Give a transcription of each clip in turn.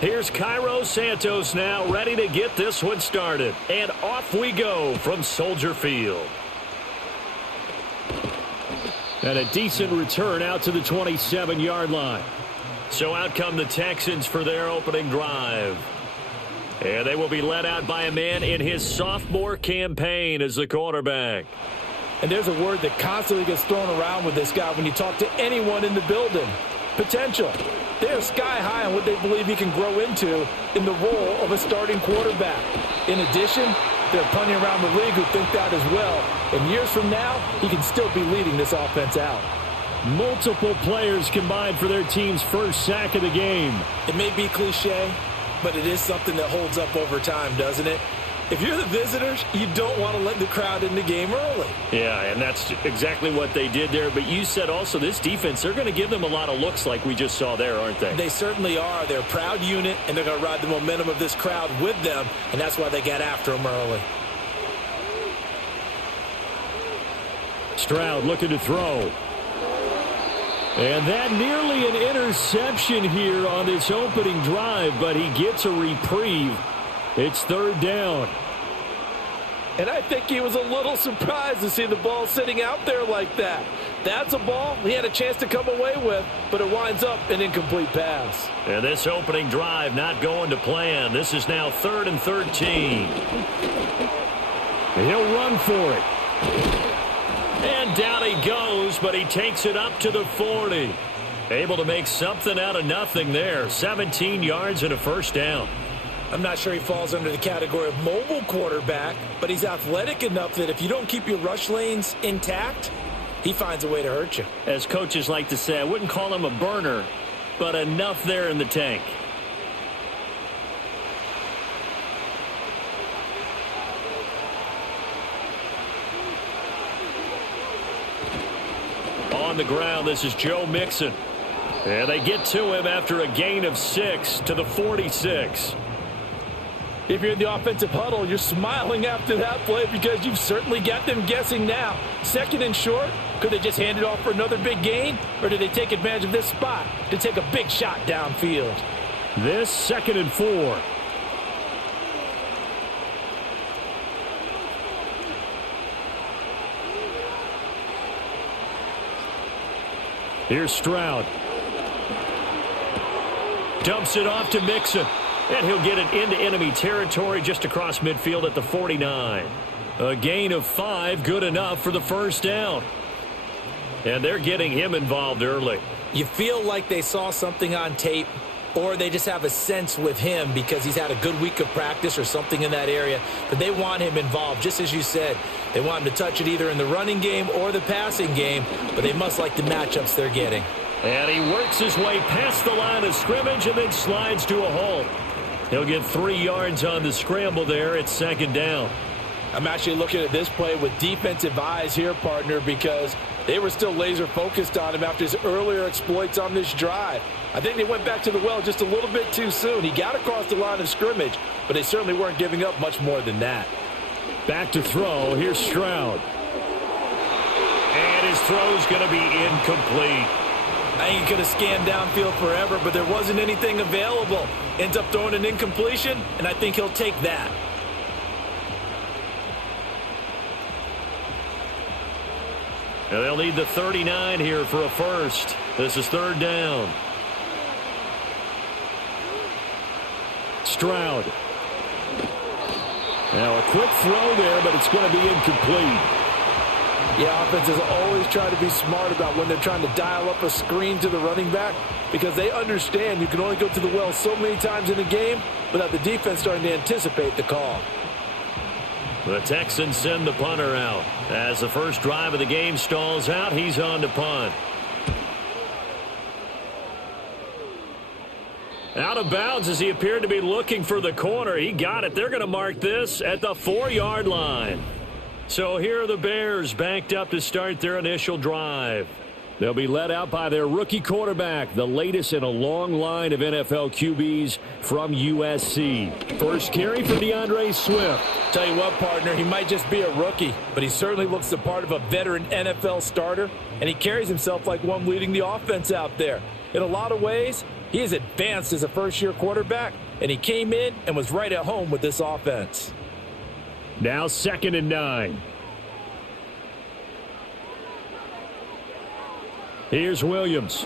Here's Cairo Santos now ready to get this one started. And off we go from Soldier Field. And a decent return out to the 27-yard line. So out come the Texans for their opening drive. And they will be led out by a man in his sophomore campaign as the quarterback. And there's a word that constantly gets thrown around with this guy when you talk to anyone in the building. Potential. They're sky high on what they believe he can grow into in the role of a starting quarterback. In addition, there are plenty around the league who think that as well. And years from now, he can still be leading this offense out. Multiple players combined for their team's first sack of the game. It may be cliche, but it is something that holds up over time, doesn't it? If you're the visitors, you don't want to let the crowd in the game early. Yeah, and that's exactly what they did there. But you said also this defense, they're going to give them a lot of looks like we just saw there, aren't they? They certainly are. They're a proud unit, and they're going to ride the momentum of this crowd with them, and that's why they got after them early. Stroud looking to throw. And that nearly an interception here on this opening drive, but he gets a reprieve. It's third down. And I think he was a little surprised to see the ball sitting out there like that. That's a ball he had a chance to come away with, but it winds up an incomplete pass. And this opening drive not going to plan. This is now 3rd and 13. He'll run for it. And down he goes, but he takes it up to the 40. Able to make something out of nothing there. 17 yards and a first down. I'm not sure he falls under the category of mobile quarterback, but he's athletic enough that if you don't keep your rush lanes intact, he finds a way to hurt you. As coaches like to say, I wouldn't call him a burner, but enough there in the tank. On the ground, this is Joe Mixon. And they get to him after a gain of 6 to the 46. If you're in the offensive huddle, you're smiling after that play because you've certainly got them guessing now. 2nd and short, could they just hand it off for another big gain? Or do they take advantage of this spot to take a big shot downfield? This 2nd and 4. Here's Stroud. Dumps it off to Mixon. And he'll get it into enemy territory just across midfield at the 49. A gain of 5, good enough for the first down. And they're getting him involved early. You feel like they saw something on tape, or they just have a sense with him because he's had a good week of practice or something in that area, that they want him involved, just as you said. They want him to touch it either in the running game or the passing game, but they must like the matchups they're getting. And he works his way past the line of scrimmage and then slides to a halt. He'll get 3 yards on the scramble there. It's 2nd down. I'm actually looking at this play with defensive eyes here, partner, because they were still laser focused on him after his earlier exploits on this drive. I think they went back to the well just a little bit too soon. He got across the line of scrimmage, but they certainly weren't giving up much more than that. Back to throw. Here's Stroud. And his throw's going to be incomplete. I think he could have scanned downfield forever, but there wasn't anything available. Ends up throwing an incompletion, and I think he'll take that. And they'll need the 39 here for a first. This is 3rd down. Stroud. Now a quick throw there, but it's going to be incomplete. Yeah, offenses always try to be smart about when they're trying to dial up a screen to the running back because they understand you can only go to the well so many times in a game without the defense starting to anticipate the call. The Texans send the punter out. As the first drive of the game stalls out, he's on to punt. Out of bounds as he appeared to be looking for the corner. He got it. They're going to mark this at the 4-yard line. So here are the Bears banked up to start their initial drive. They'll be led out by their rookie quarterback, the latest in a long line of NFL QBs from USC. First carry for DeAndre Swift. Tell you what, partner, he might just be a rookie, but he certainly looks the part of a veteran NFL starter, and he carries himself like one leading the offense out there. In a lot of ways, He is advanced as a first-year quarterback, and he came in and was right at home with this offense. Now 2nd and 9. Here's Williams.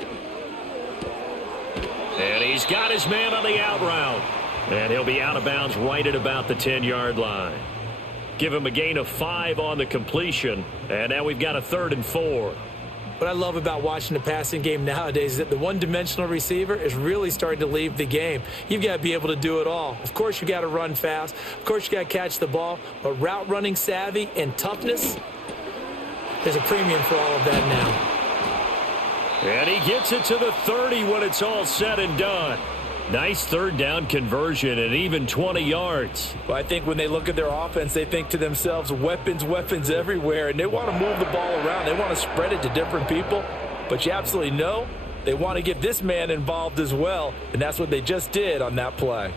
And he's got his man on the out route. And he'll be out of bounds right at about the 10-yard line. Give him a gain of 5 on the completion. And now we've got a 3rd and 4. What I love about watching the passing game nowadays is that the one-dimensional receiver is really starting to leave the game. You've got to be able to do it all. Of course, you got to run fast. Of course, you got to catch the ball. But route running savvy and toughness, there's a premium for all of that now. And he gets it to the 30 when it's all said and done. Nice 3rd down conversion and even 20 yards. Well, I think when they look at their offense, they think to themselves, weapons, weapons everywhere, and they want to move the ball around. They want to spread it to different people, but you absolutely know they want to get this man involved as well, and that's what they just did on that play.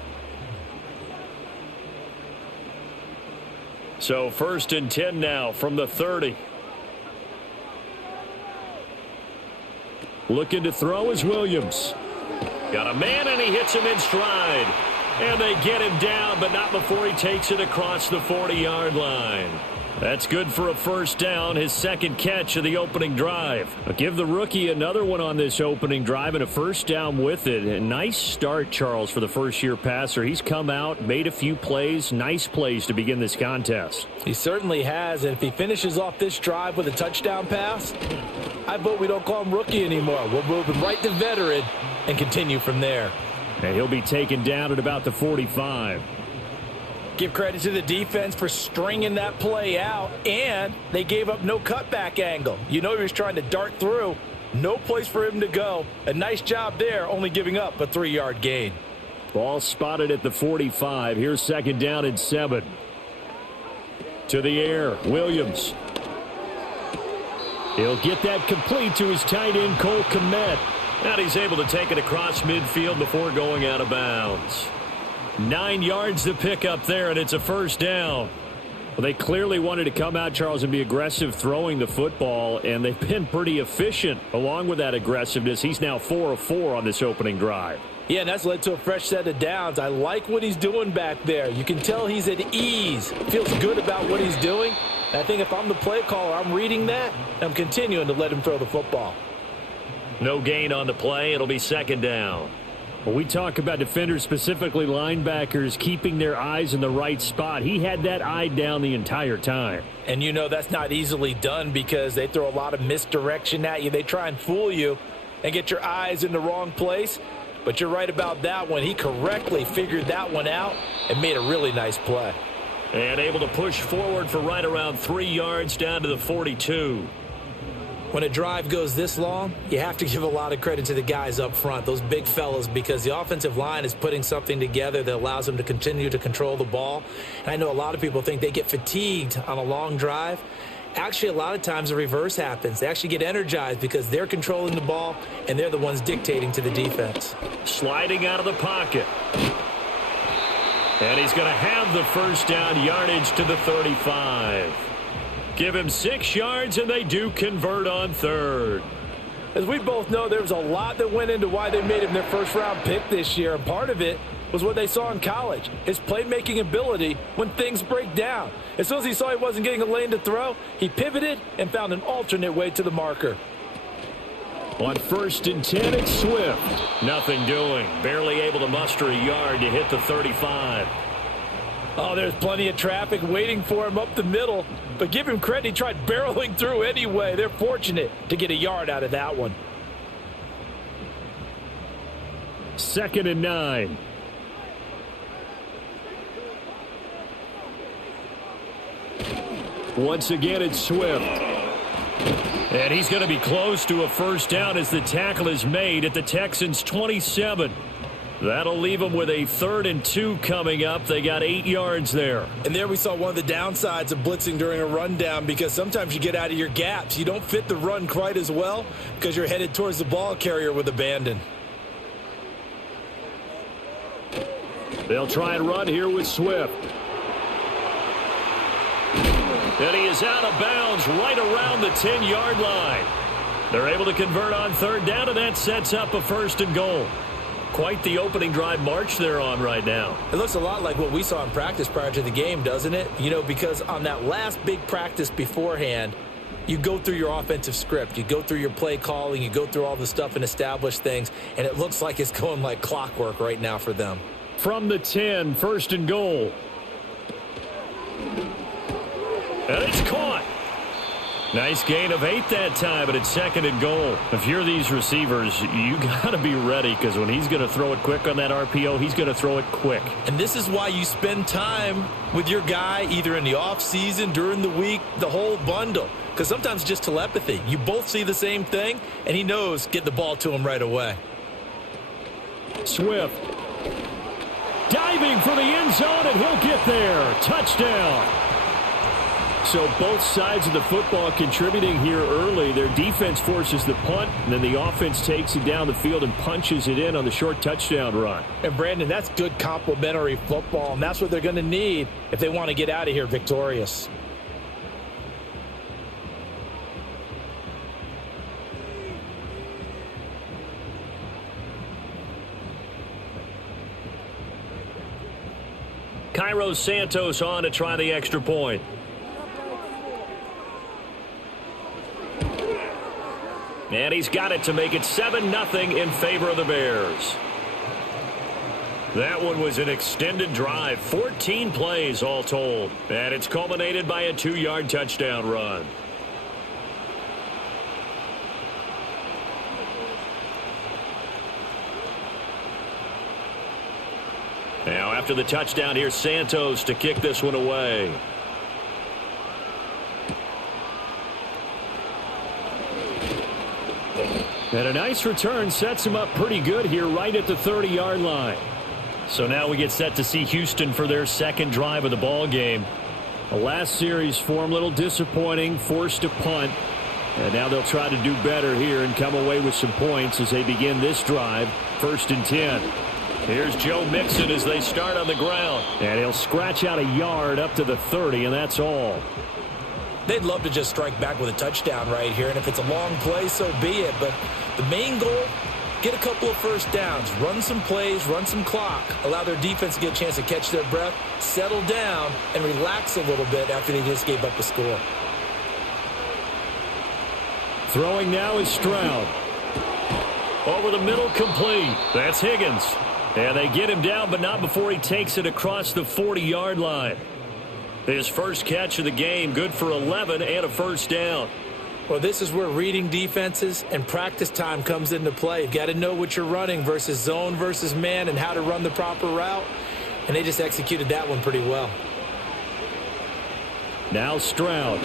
So 1st and 10 now from the 30. Looking to throw is Williams. Got a man, and he hits him in stride. And they get him down, but not before he takes it across the 40-yard line. That's good for a 1st down, his 2nd catch of the opening drive. I'll give the rookie another one on this opening drive and a 1st down with it. A nice start, Charles, for the first-year passer. He's come out, made a few plays, nice plays to begin this contest. He certainly has, and if he finishes off this drive with a touchdown pass, I vote we don't call him rookie anymore. We'll move him right to veteran and continue from there. And he'll be taken down at about the 45. Give credit to the defense for stringing that play out, and they gave up no cutback angle. You know he was trying to dart through. No place for him to go. A nice job there, only giving up a 3-yard gain. Ball spotted at the 45. Here's 2nd down and 7. To the air, Williams. He'll get that complete to his tight end, Cole Kmet. And he's able to take it across midfield before going out of bounds. 9 yards to pick up there, and it's a 1st down. Well, they clearly wanted to come out, Charles, and be aggressive throwing the football, and they've been pretty efficient along with that aggressiveness. He's now 4 of 4 on this opening drive. Yeah, and that's led to a fresh set of downs. I like what he's doing back there. You can tell he's at ease. Feels good about what he's doing. And I think if I'm the play caller, I'm reading that, and I'm continuing to let him throw the football. No gain on the play. It'll be 2nd down. Well, we talk about defenders, specifically linebackers, keeping their eyes in the right spot. He had that eye down the entire time. And you know that's not easily done because they throw a lot of misdirection at you. They try and fool you and get your eyes in the wrong place. But you're right about that one. He correctly figured that one out and made a really nice play. And able to push forward for right around 3 yards down to the 42. When a drive goes this long, you have to give a lot of credit to the guys up front, those big fellas, because the offensive line is putting something together that allows them to continue to control the ball. And I know a lot of people think they get fatigued on a long drive. Actually, a lot of times the reverse happens. They actually get energized because they're controlling the ball, and they're the ones dictating to the defense. Sliding out of the pocket. And he's going to have the 1st down, yardage to the 35. Give him 6 yards, and they do convert on 3rd. As we both know, there was a lot that went into why they made him their first-round pick this year, and part of it was what they saw in college, his playmaking ability when things break down. As soon as he saw he wasn't getting a lane to throw, he pivoted and found an alternate way to the marker. On 1st and 10, it's Swift. Nothing doing. Barely able to muster a yard to hit the 35. Oh, there's plenty of traffic waiting for him up the middle. But give him credit, he tried barreling through anyway. They're fortunate to get a yard out of that one. 2nd and 9. Once again, it's Swift. And he's going to be close to a 1st down as the tackle is made at the Texans' 27. That'll leave them with a 3rd and 2 coming up. They got 8 yards there. And there we saw one of the downsides of blitzing during a rundown, because sometimes you get out of your gaps. You don't fit the run quite as well because you're headed towards the ball carrier with abandon. They'll try and run here with Swift. And he is out of bounds right around the 10-yard line. They're able to convert on 3rd down, and that sets up a 1st and goal. quite the opening drive march they're on right now. It looks a lot like what we saw in practice prior to the game, doesn't it? You know, because on that last big practice beforehand, you go through your offensive script. You go through your play calling. You go through all the stuff and establish things. And it looks like it's going like clockwork right now for them. From the 10, first and goal. And it's caught. Nice gain of 8 that time, but it's second and goal. If you're these receivers, you got to be ready, because when he's going to throw it quick on that RPO, he's going to throw it quick. And this is why you spend time with your guy either in the offseason, during the week, the whole bundle. Because sometimes it's just telepathy. You both see the same thing, and he knows get the ball to him right away. Swift. Diving for the end zone, and he'll get there. Touchdown. So both sides of the football contributing here early. Their defense forces the punt, and then the offense takes it down the field and punches it in on the short touchdown run. And, Brandon, that's good complementary football, and that's what they're going to need if they want to get out of here victorious. Cairo Santos on to try the extra point. And he's got it to make it 7-0 in favor of the Bears. That one was an extended drive, 14 plays all told. And it's culminated by a 2-yard touchdown run. Now after the touchdown, here's Santos to kick this one away. And a nice return sets him up pretty good here right at the 30-yard line. So now we get set to see Houston for their second drive of the ball game. The last series for them, a little disappointing, forced to punt. And now they'll try to do better here and come away with some points as they begin this drive, 1st and 10. Here's Joe Mixon as they start on the ground. And he'll scratch out a yard up to the 30, and that's all. They'd love to just strike back with a touchdown right here, and if it's a long play, so be it. But the main goal, get a couple of first downs, run some plays, run some clock, allow their defense to get a chance to catch their breath, settle down, and relax a little bit after they just gave up a score. Throwing now is Stroud. Over the middle, complete. That's Higgins. And they get him down, but not before he takes it across the 40-yard line. His first catch of the game, good for 11 and a first down. Well, this is where reading defenses and practice time comes into play. You've got to know what you're running versus zone versus man and how to run the proper route. And they just executed that one pretty well. Now Stroud.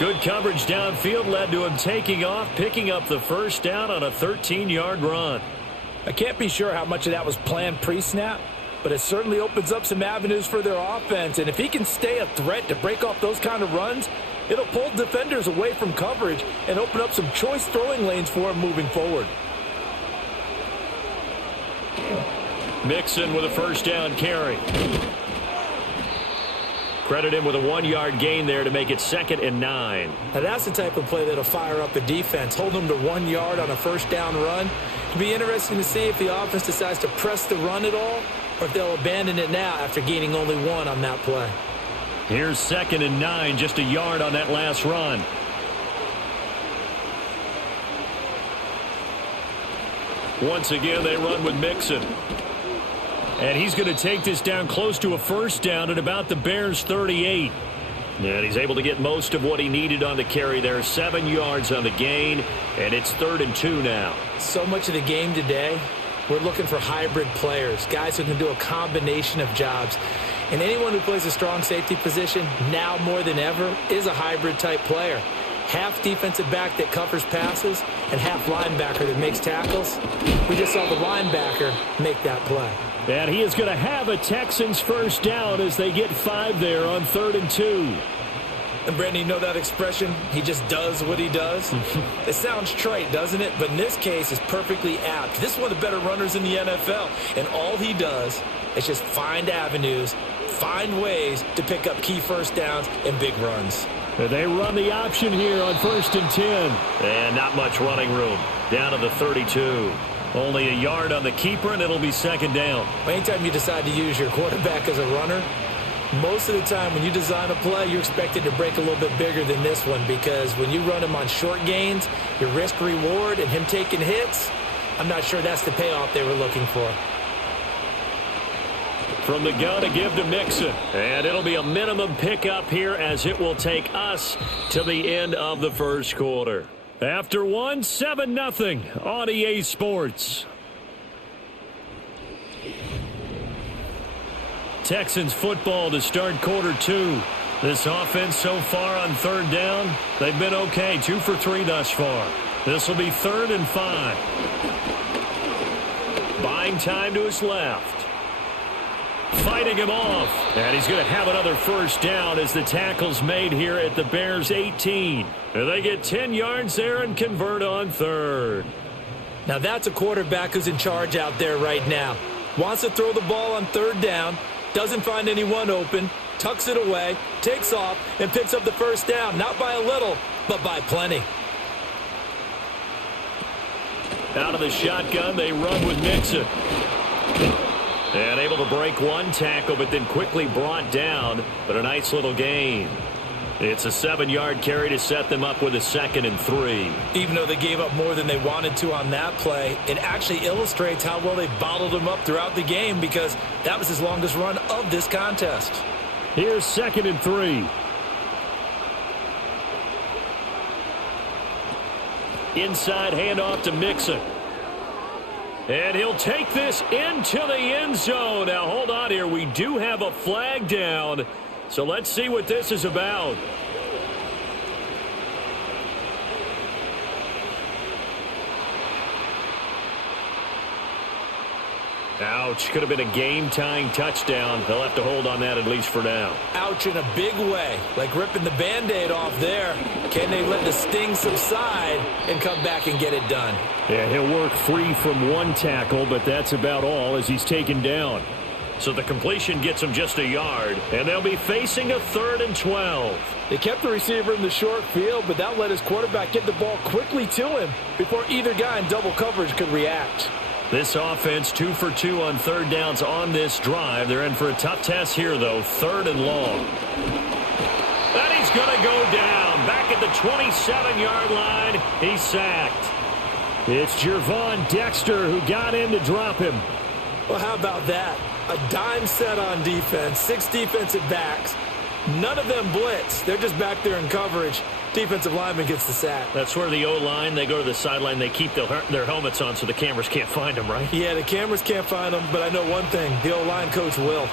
Good coverage downfield led to him taking off, picking up the first down on a 13-yard run. I can't be sure how much of that was planned pre-snap, but it certainly opens up some avenues for their offense. And if he can stay a threat to break off those kind of runs, it'll pull defenders away from coverage and open up some choice throwing lanes for him moving forward. Mixon with a first down carry. Credit him with a 1-yard gain there to make it 2nd and 9. Now that's the type of play that'll fire up the defense. Hold them to 1 yard on a first down run. It'll be interesting to see if the offense decides to press the run at all or if they'll abandon it now after gaining only 1 on that play. Here's 2nd and 9, just a yard on that last run. Once again, they run with Mixon. And he's going to take this down close to a first down at about the Bears' 38. And he's able to get most of what he needed on the carry there. 7 yards on the gain, and it's 3rd and 2 now. So much of the game today, we're looking for hybrid players, guys who can do a combination of jobs. And anyone who plays a strong safety position, now more than ever, is a hybrid type player. Half defensive back that covers passes and half linebacker that makes tackles. We just saw the linebacker make that play. And he is going to have a Texans first down as they get 5 there on 3rd and 2. And, Brandon, you know that expression, he just does what he does? It sounds trite, doesn't it? But in this case, it's perfectly apt. This is one of the better runners in the NFL. And all he does is just find avenues, find ways to pick up key first downs and big runs. They run the option here on 1st and 10. And not much running room. Down to the 32. Only a yard on the keeper, and it'll be 2nd down. Anytime you decide to use your quarterback as a runner, most of the time when you design a play, you're expected to break a little bit bigger than this one, because when you run him on short gains, your risk-reward and him taking hits, I'm not sure that's the payoff they were looking for. From the gun to give to Mixon. And it'll be a minimum pickup here as it will take us to the end of the 1st quarter. After 1, 7-0 on EA Sports. Texans football to start quarter 2. This offense so far on 3rd down, they've been okay. 2 for 3 thus far. This will be 3rd and 5. Buying time to his left. Fighting him off. And he's going to have another 1st down as the tackle's made here at the Bears' 18. And they get 10 yards there and convert on 3rd. Now that's a quarterback who's in charge out there right now. Wants to throw the ball on 3rd down. Doesn't find anyone open. Tucks it away. Takes off and picks up the 1st down. Not by a little, but by plenty. Out of the shotgun, they run with Mixon. And able to break one tackle, but then quickly brought down. But a nice little gain. It's a 7-yard carry to set them up with a 2nd and 3. Even though they gave up more than they wanted to on that play, it actually illustrates how well they bottled them up throughout the game, because that was his longest run of this contest. Here's 2nd and 3. Inside handoff to Mixon. And he'll take this into the end zone. Now, hold on here. We do have a flag down. So let's see what this is about. Ouch. Could have been a game-tying touchdown. They'll have to hold on that at least for now. Ouch in a big way. Like ripping the Band-Aid off there. Can they let the sting subside and come back and get it done? Yeah, he'll work free from one tackle, but that's about all as he's taken down. So the completion gets him just a yard, and they'll be facing a 3rd and 12. They kept the receiver in the short field, but that let his quarterback get the ball quickly to him before either guy in double coverage could react. This offense 2 for 2 on 3rd downs on this drive. They're in for a tough test here, though. 3rd and long. And he's going to go down. Back at the 27-yard line. He's sacked. It's Gervon Dexter who got in to drop him. Well, how about that? A dime set on defense. 6 defensive backs. None of them blitz. They're just back there in coverage. Defensive lineman gets the sack. That's where the O-line, they go to the sideline, they keep their helmets on so the cameras can't find them, right? Yeah, the cameras can't find them, but I know one thing. The O-line coach will.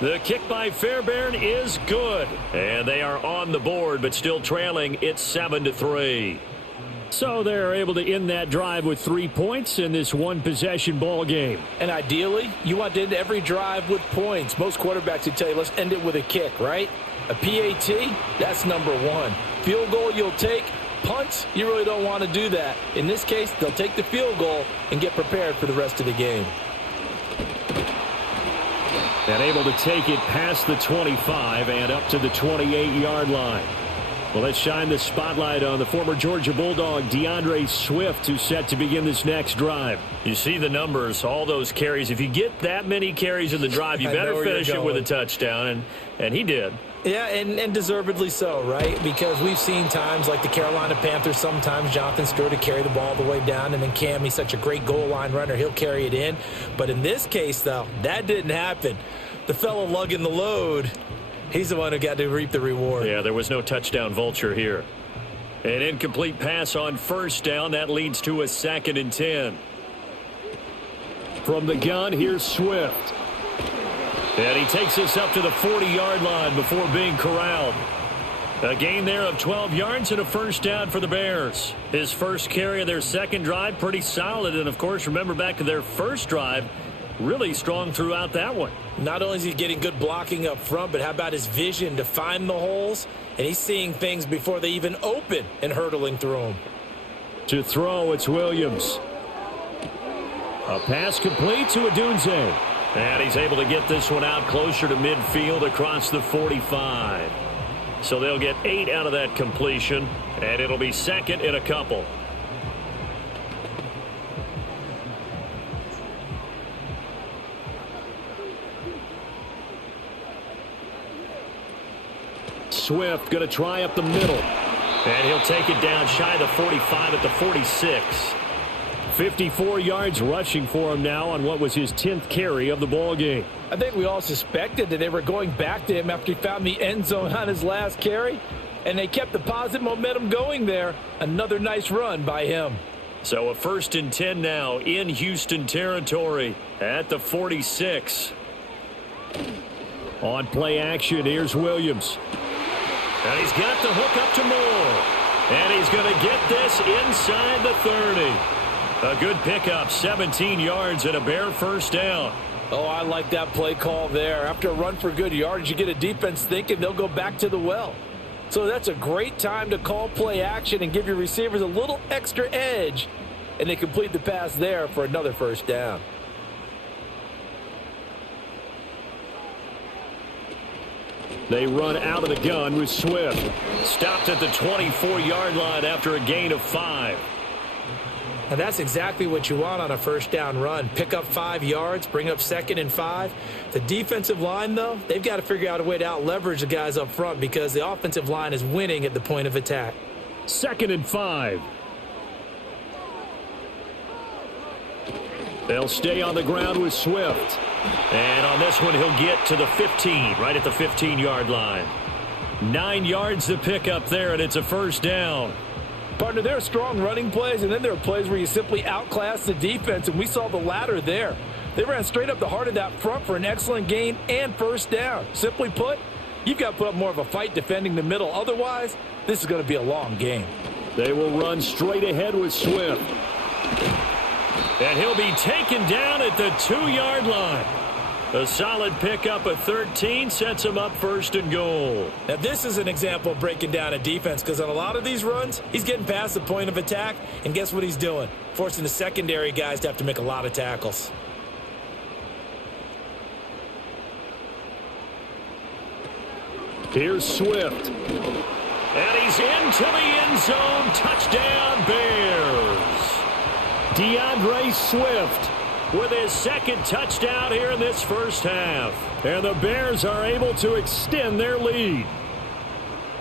The kick by Fairbairn is good. And they are on the board, but still trailing. It's 7-3. So they're able to end that drive with 3 points in this one-possession ball game. And ideally, you want to end every drive with points. Most quarterbacks would tell you, let's end it with a kick, right? A PAT, that's number 1. Field goal you'll take. Punts, you really don't want to do that. In this case, they'll take the field goal and get prepared for the rest of the game. And able to take it past the 25 and up to the 28-yard line. Well, let's shine the spotlight on the former Georgia Bulldog, DeAndre Swift, who's set to begin this next drive. You see the numbers, all those carries. If you get that many carries in the drive, you better finish it with a touchdown, and he did. Yeah, and deservedly so, right? Because we've seen times like the Carolina Panthers, sometimes Jonathan Stewart to carry the ball all the way down, and then Cam, he's such a great goal line runner, he'll carry it in. But in this case, though, that didn't happen. The fellow lugging the load, he's the one who got to reap the reward. Yeah, there was no touchdown vulture here. An incomplete pass on 1st down. That leads to a 2nd and 10. From the gun, here's Swift. And he takes us up to the 40-yard line before being corralled. A gain there of 12 yards and a 1st down for the Bears. His first carry of their 2nd drive, pretty solid. And, of course, remember back to their 1st drive, really strong throughout that one. Not only is he getting good blocking up front, but how about his vision to find the holes? And he's seeing things before they even open and hurtling through them. To throw, it's Williams. A pass complete to Adunze. And he's able to get this one out closer to midfield across the 45. So they'll get 8 out of that completion, and it'll be second in a couple. Swift going to try up the middle. And he'll take it down shy of the 45 at the 46. 54 yards rushing for him now on what was his 10th carry of the ball game. I think we all suspected that they were going back to him after he found the end zone on his last carry, and they kept the positive momentum going there. Another nice run by him. So a 1st and 10 now in Houston territory at the 46. On play action, here's Williams. And he's got the hook up to Moore. And he's going to get this inside the 30. A good pickup, 17 yards and a bare first down. Oh, I like that play call there. After a run for good yardage, you get a defense thinking they'll go back to the well. So that's a great time to call play action and give your receivers a little extra edge. And they complete the pass there for another first down. They run out of the gun with Swift. Stopped at the 24-yard line after a gain of 5. And that's exactly what you want on a first down run. Pick up 5 yards, bring up 2nd and 5. The defensive line, though, they've got to figure out a way to out-leverage the guys up front because the offensive line is winning at the point of attack. 2nd and 5. They'll stay on the ground with Swift. And on this one, he'll get to the 15, right at the 15-yard line. 9 yards to pick up there, and it's a first down. Partner, there are strong running plays, and then there are plays where you simply outclass the defense, and we saw the latter there. They ran straight up the heart of that front for an excellent gain and first down. Simply put, you've got to put up more of a fight defending the middle. Otherwise, this is going to be a long game. They will run straight ahead with Swift. And he'll be taken down at the 2-yard line. A solid pickup of 13 sets him up 1st and goal. Now, this is an example of breaking down a defense because on a lot of these runs, he's getting past the point of attack, and guess what he's doing? Forcing the secondary guys to have to make a lot of tackles. Here's Swift. And he's into the end zone. Touchdown, Bears. DeAndre Swift with his 2nd touchdown here in this first half. And the Bears are able to extend their lead.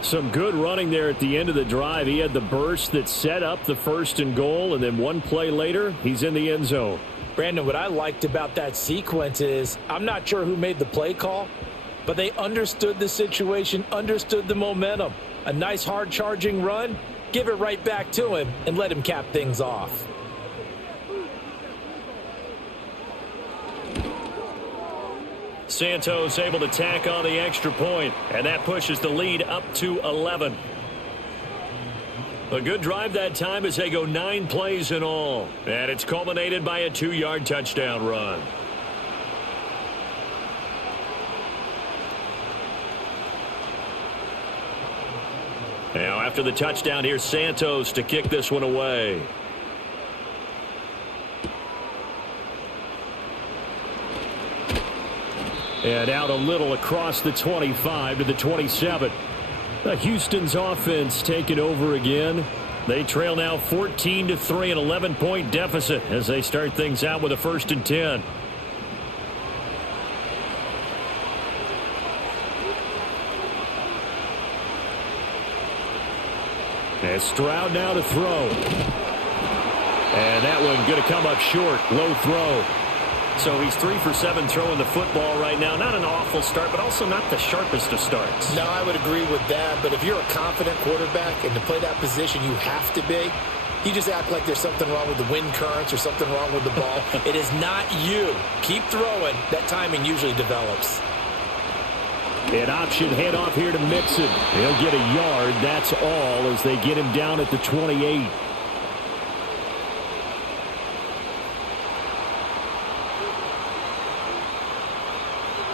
Some good running there at the end of the drive. He had the burst that set up the 1st and goal, and then one play later, he's in the end zone. Brandon, what I liked about that sequence is I'm not sure who made the play call, but they understood the situation, understood the momentum. A nice hard-charging run, give it right back to him, and let him cap things off. Santos able to tack on the extra point, and that pushes the lead up to 11. A good drive that time as they go 9 plays in all, and it's culminated by a 2-yard touchdown run. Now after the touchdown, here's Santos to kick this one away. And out a little across the 25 to the 27. Houston's offense taking over again. They trail now 14-3, an 11-point deficit as they start things out with a 1st and 10. And Stroud now to throw. And that one going to come up short. Low throw. So he's 3 for 7 throwing the football right now. Not an awful start, but also not the sharpest of starts. No, I would agree with that. But if you're a confident quarterback and to play that position you have to be, you just act like there's something wrong with the wind currents or something wrong with the ball. It is not you. Keep throwing. That timing usually develops. An option handoff here to Mixon. He'll get a yard. That's all as they get him down at the 28.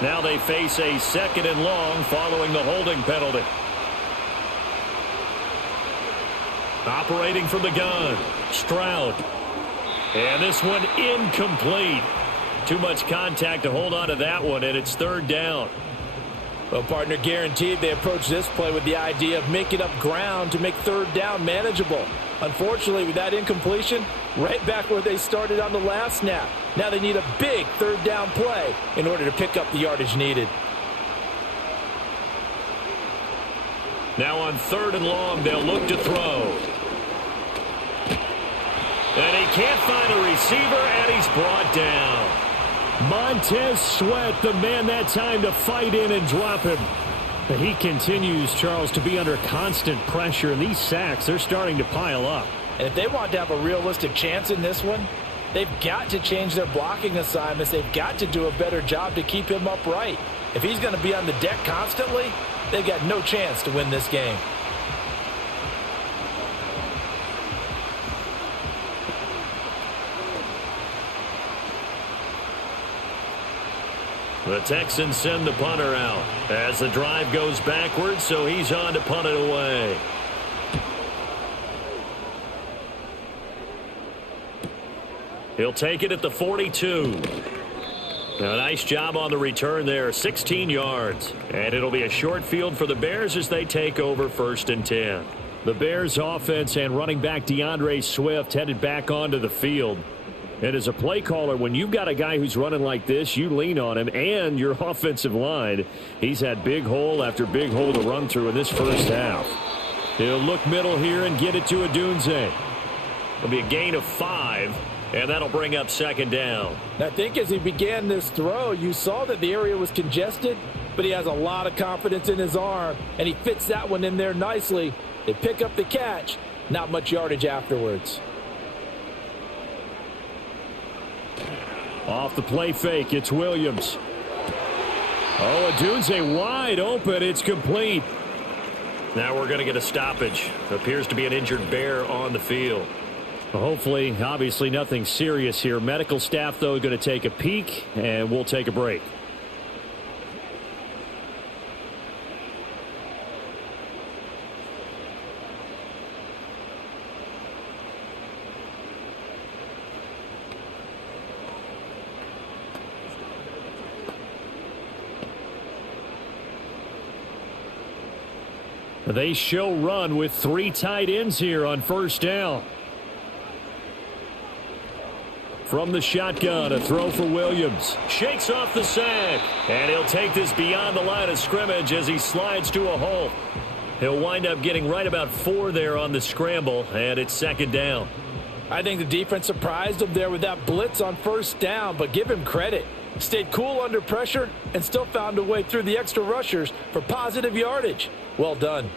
Now they face a 2nd and long following the holding penalty. Operating from the gun, Stroud. And this one incomplete. Too much contact to hold on to that one, and it's third down. Well, partner, guaranteed they approach this play with the idea of making up ground to make third down manageable. Unfortunately, with that incompletion, right back where they started on the last snap. Now they need a big third down play in order to pick up the yardage needed. Now on 3rd and long, they'll look to throw. And he can't find a receiver, and he's brought down. Montez Sweat, the man that time to fight in and drop him. But he continues, Charles, to be under constant pressure, and these sacks, they're starting to pile up. And if they want to have a realistic chance in this one, they've got to change their blocking assignments. They've got to do a better job to keep him upright. If he's going to be on the deck constantly, they've got no chance to win this game. The Texans send the punter out as the drive goes backwards, so he's on to punt it away. He'll take it at the 42. A nice job on the return there, 16 yards. And it'll be a short field for the Bears as they take over 1st and 10. The Bears offense and running back DeAndre Swift headed back onto the field. And as a play caller, when you've got a guy who's running like this, you lean on him and your offensive line. He's had big hole after big hole to run through in this first half. He'll look middle here and get it to Odunze. It'll be a gain of 5, and that'll bring up 2nd down. I think as he began this throw, you saw that the area was congested, but he has a lot of confidence in his arm, and he fits that one in there nicely. They pick up the catch, not much yardage afterwards. Off the play fake, it's Williams. Oh, Odunze wide open. It's complete. Now we're going to get a stoppage. Appears to be an injured Bear on the field. Well, hopefully, obviously nothing serious here. Medical staff, though, going to take a peek, and we'll take a break. They show run with 3 tight ends here on 1st down. From the shotgun, a throw for Williams. Shakes off the sack, and he'll take this beyond the line of scrimmage as he slides to a halt. He'll wind up getting right about 4 there on the scramble, and it's 2nd down. I think the defense surprised him there with that blitz on 1st down, but give him credit. Stayed cool under pressure and still found a way through the extra rushers for positive yardage. Well done.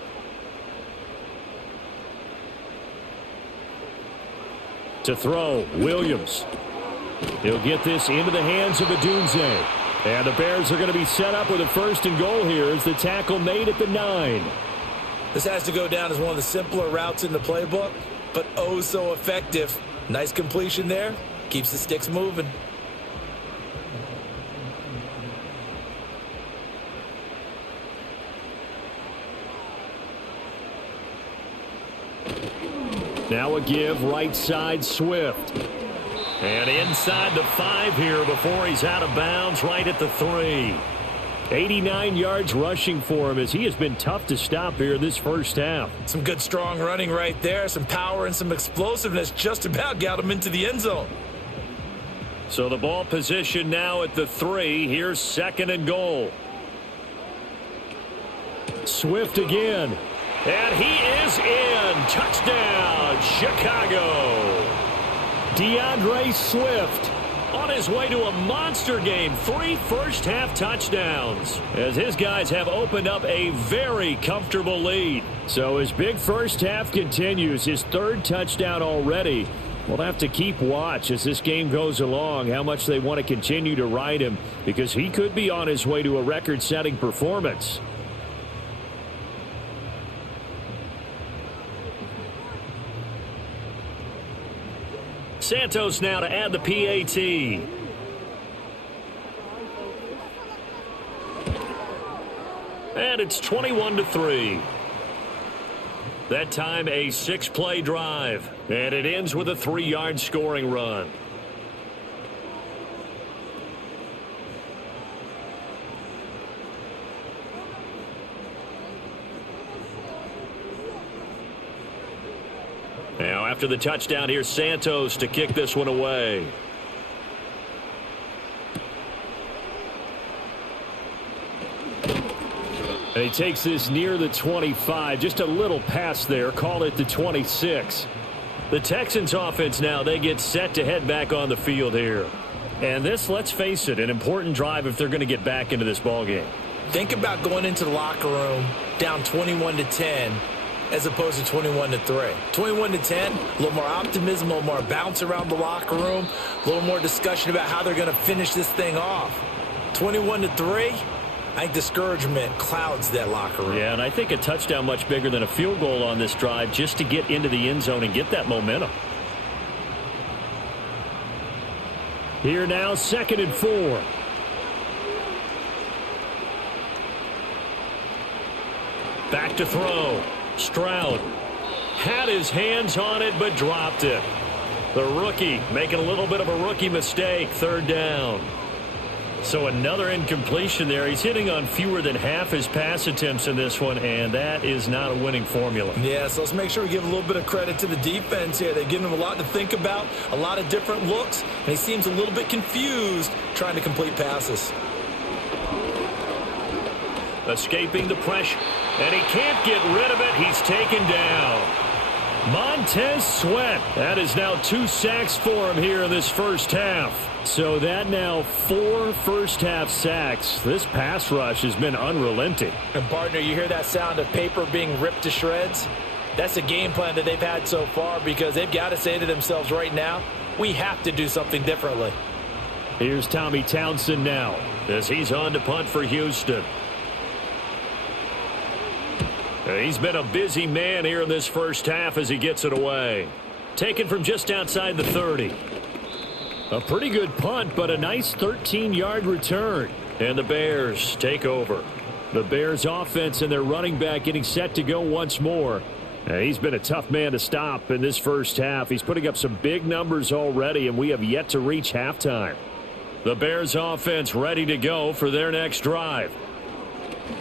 To throw, Williams. He'll get this into the hands of Odunze. And the Bears are going to be set up with a 1st and goal here as the tackle made at the 9. This has to go down as one of the simpler routes in the playbook, but oh so effective. Nice completion there. Keeps the sticks moving. Now a give, right side, Swift. And inside the 5 here before he's out of bounds, right at the 3. 89 yards rushing for him as he has been tough to stop here this first half. Some good strong running right there. Some power and some explosiveness just about got him into the end zone. So the ball position now at the 3. Here's 2nd and goal. Swift again. And he is in. Touchdown, Chicago. DeAndre Swift on his way to a monster game. 3 first-half touchdowns as his guys have opened up a very comfortable lead. So his big first half continues. His 3rd touchdown already. We'll have to keep watch as this game goes along, how much they want to continue to ride him, because he could be on his way to a record-setting performance. Santos now to add the PAT. And it's 21-3. That time a 6-play drive. And it ends with a 3-yard scoring run. Now after the touchdown, here's Santos to kick this one away. And he takes this near the 25. Just a little pass there. Call it the 26. The Texans offense now, they get set to head back on the field here. And this, let's face it, an important drive if they're going to get back into this ballgame. Think about going into the locker room down 21-10 as opposed to 21-3. 21-10, a little more optimism, a little more bounce around the locker room, a little more discussion about how they're going to finish this thing off. 21-3, I think discouragement clouds that locker room. Yeah, and I think a touchdown much bigger than a field goal on this drive just to get into the end zone and get that momentum. Here now, 2nd and 4. Back to throw. Stroud had his hands on it but dropped it. The rookie making a little bit of a rookie mistake. 3rd down. So another incompletion there. He's hitting on fewer than half his pass attempts in this one, and that is not a winning formula. Yeah, so let's make sure we give a little bit of credit to the defense here. They've given him a lot to think about, a lot of different looks, and he seems a little bit confused trying to complete passes. Escaping the pressure, and he can't get rid of it. He's taken down. Montez Sweat. That is now 2 sacks for him here in this first half. So that now 4 first-half sacks. This pass rush has been unrelenting. And, partner, you hear that sound of paper being ripped to shreds? That's a game plan that they've had so far because they've got to say to themselves right now, we have to do something differently. Here's Tommy Townsend now as he's on to punt for Houston. He's been a busy man here in this first half as he gets it away. Taken from just outside the 30. A pretty good punt, but a nice 13-yard return. And the Bears take over. The Bears offense and their running back getting set to go once more. And he's been a tough man to stop in this first half. He's putting up some big numbers already, and we have yet to reach halftime. The Bears offense ready to go for their next drive.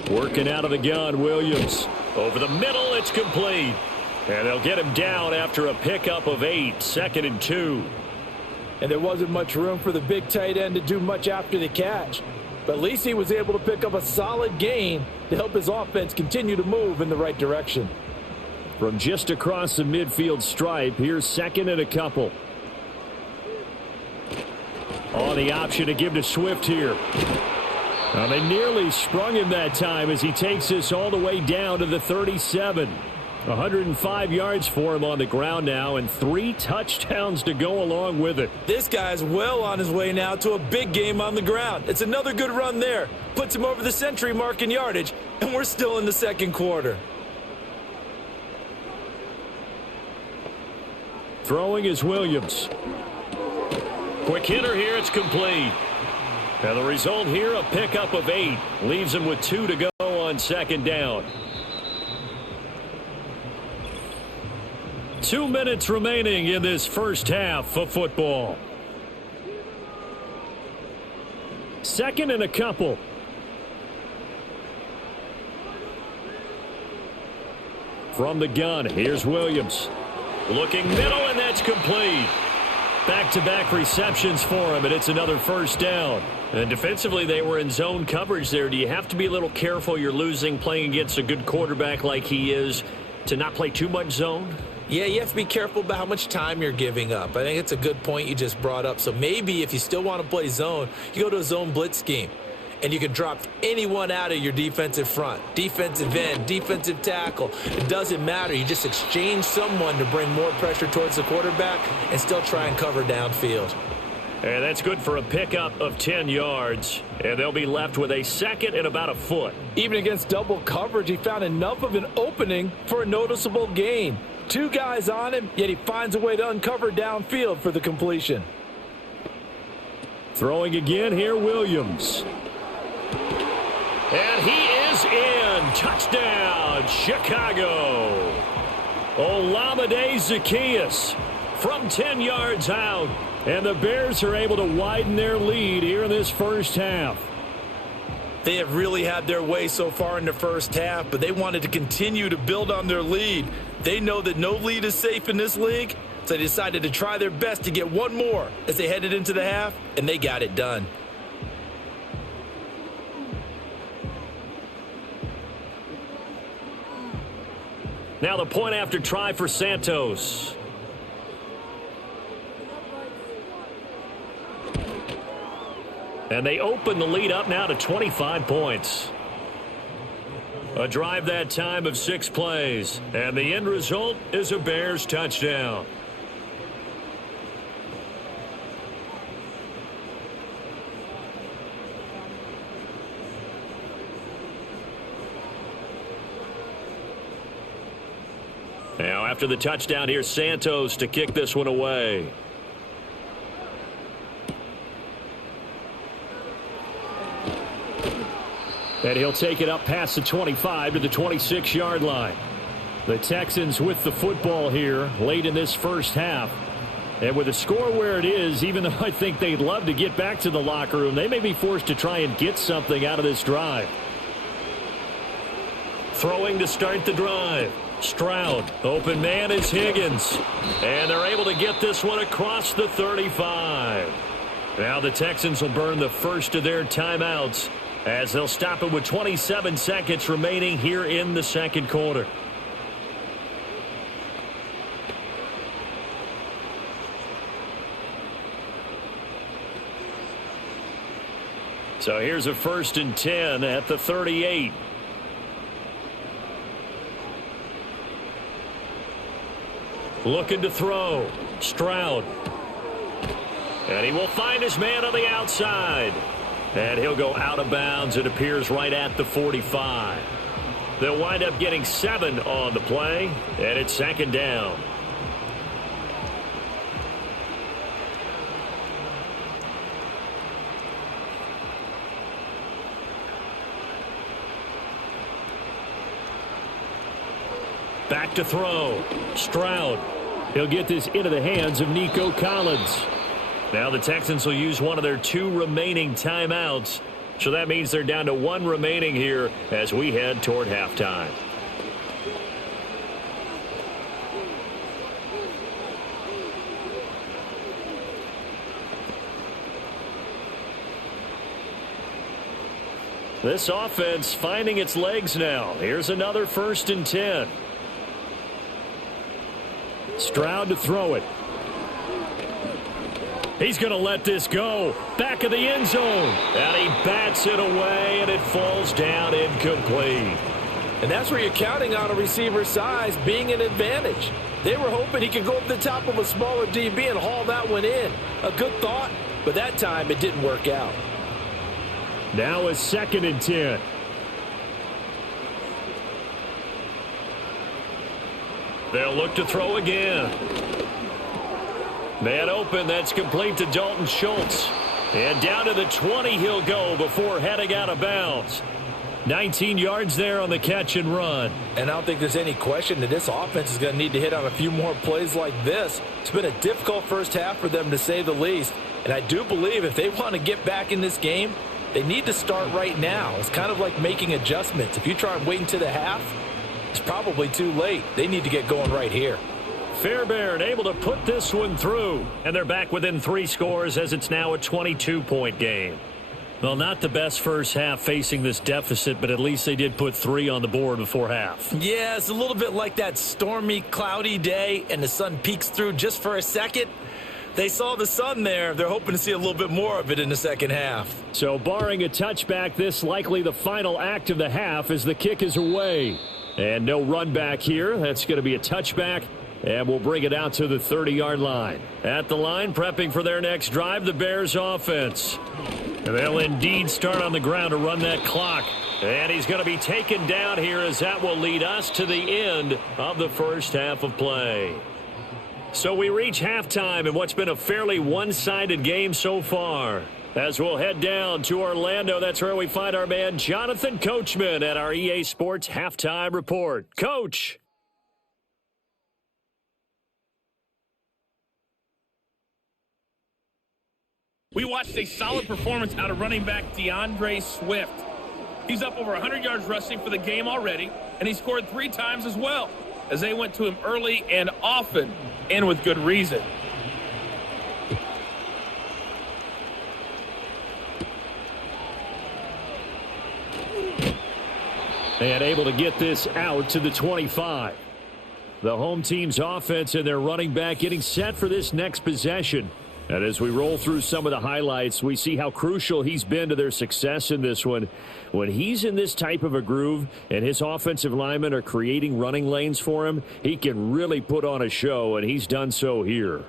Working out of the gun, Williams. Over the middle, it's complete. And they'll get him down after a pickup of 8, 2nd and 2. And there wasn't much room for the big tight end to do much after the catch. But at least he was able to pick up a solid gain to help his offense continue to move in the right direction. From just across the midfield stripe, here's 2nd and a couple. On the option to give to Swift here. Now they nearly sprung him that time as he takes this all the way down to the 37. 105 yards for him on the ground now and 3 touchdowns to go along with it. This guy's well on his way now to a big game on the ground. It's another good run there. Puts him over the century mark in yardage, and we're still in the 2nd quarter. Throwing is Williams. Quick hitter here, it's complete. And the result here, a pickup of 8. Leaves him with 2 to go on 2nd down. 2 minutes remaining in this first half of football. 2nd and a couple. From the gun, here's Williams. Looking middle, and that's complete. Back-to-back receptions for him, and it's another first down. And defensively, they were in zone coverage there. Do you have to be a little careful? You're losing playing against a good quarterback like he is to not play too much zone? Yeah, you have to be careful about how much time you're giving up. I think it's a good point you just brought up. So maybe if you still want to play zone, you go to a zone blitz scheme. And you can drop anyone out of your defensive front. Defensive end, defensive tackle. It doesn't matter. You just exchange someone to bring more pressure towards the quarterback and still try and cover downfield. And that's good for a pickup of 10 yards. And they'll be left with a 2nd and about a foot. Even against double coverage, he found enough of an opening for a noticeable gain. 2 guys on him, yet he finds a way to uncover downfield for the completion. Throwing again here, Williams. And he is in. Touchdown, Chicago. Olamide Zaccheaus from 10 yards out. And the Bears are able to widen their lead here in this first half. They have really had their way so far in the first half, but they wanted to continue to build on their lead. They know that no lead is safe in this league, so they decided to try their best to get one more as they headed into the half, and they got it done. Now the point after try for Santos. And they open the lead up now to 25 points. A drive that time of 6 plays. And the end result is a Bears touchdown. Now after the touchdown, here's Santos to kick this one away. And he'll take it up past the 25 to the 26-yard line. The Texans with the football here late in this first half. And with the score where it is, even though I think they'd love to get back to the locker room, they may be forced to try and get something out of this drive. Throwing to start the drive. Stroud. Open man is Higgins. And they're able to get this one across the 35. Now the Texans will burn the first of their timeouts, as they'll stop it with 27 seconds remaining here in the second quarter. So here's a 1st and 10 at the 38. Looking to throw. Stroud. And he will find his man on the outside. And he'll go out of bounds. It appears right at the 45. They'll wind up getting 7 on the play, and it's 2nd down. Back to throw. Stroud. He'll get this into the hands of Nico Collins. Now the Texans will use one of their 2 remaining timeouts. So that means they're down to 1 remaining here as we head toward halftime. This offense finding its legs now. Here's another 1st and 10. Stroud to throw it. He's going to let this go. Back of the end zone. And he bats it away, and it falls down incomplete. And that's where you're counting on a receiver's size being an advantage. They were hoping he could go up the top of a smaller DB and haul that one in. A good thought, but that time it didn't work out. Now a 2nd and 10. They'll look to throw again. Man open, that's complete to Dalton Schultz. And down to the 20 he'll go before heading out of bounds. 19 yards there on the catch and run. And I don't think there's any question that this offense is going to need to hit on a few more plays like this. It's been a difficult first half for them, to say the least. And I do believe if they want to get back in this game, they need to start right now. It's kind of like making adjustments. If you try and wait until the half, it's probably too late. They need to get going right here. Fairbairn able to put this one through. And they're back within 3 scores as it's now a 22-point game. Well, not the best first half facing this deficit, but at least they did put 3 on the board before half. Yeah, it's a little bit like that stormy, cloudy day, and the sun peeks through just for a second. They saw the sun there. They're hoping to see a little bit more of it in the second half. So barring a touchback, this likely the final act of the half as the kick is away. And no run back here. That's going to be a touchback. And we'll bring it out to the 30-yard line. At the line, prepping for their next drive, the Bears offense. They'll indeed start on the ground to run that clock. And he's going to be taken down here as that will lead us to the end of the first half of play. So we reach halftime in what's been a fairly one-sided game so far. As we'll head down to Orlando, that's where we find our man Jonathan Coachman at our EA Sports Halftime Report. Coach. We watched a solid performance out of running back DeAndre Swift. He's up over 100 yards rushing for the game already, and he scored 3 times as well, as they went to him early and often, and with good reason. And able to get this out to the 25. The home team's offense and their running back getting set for this next possession. And as we roll through some of the highlights, we see how crucial he's been to their success in this one. When he's in this type of a groove and his offensive linemen are creating running lanes for him, he can really put on a show, and he's done so here.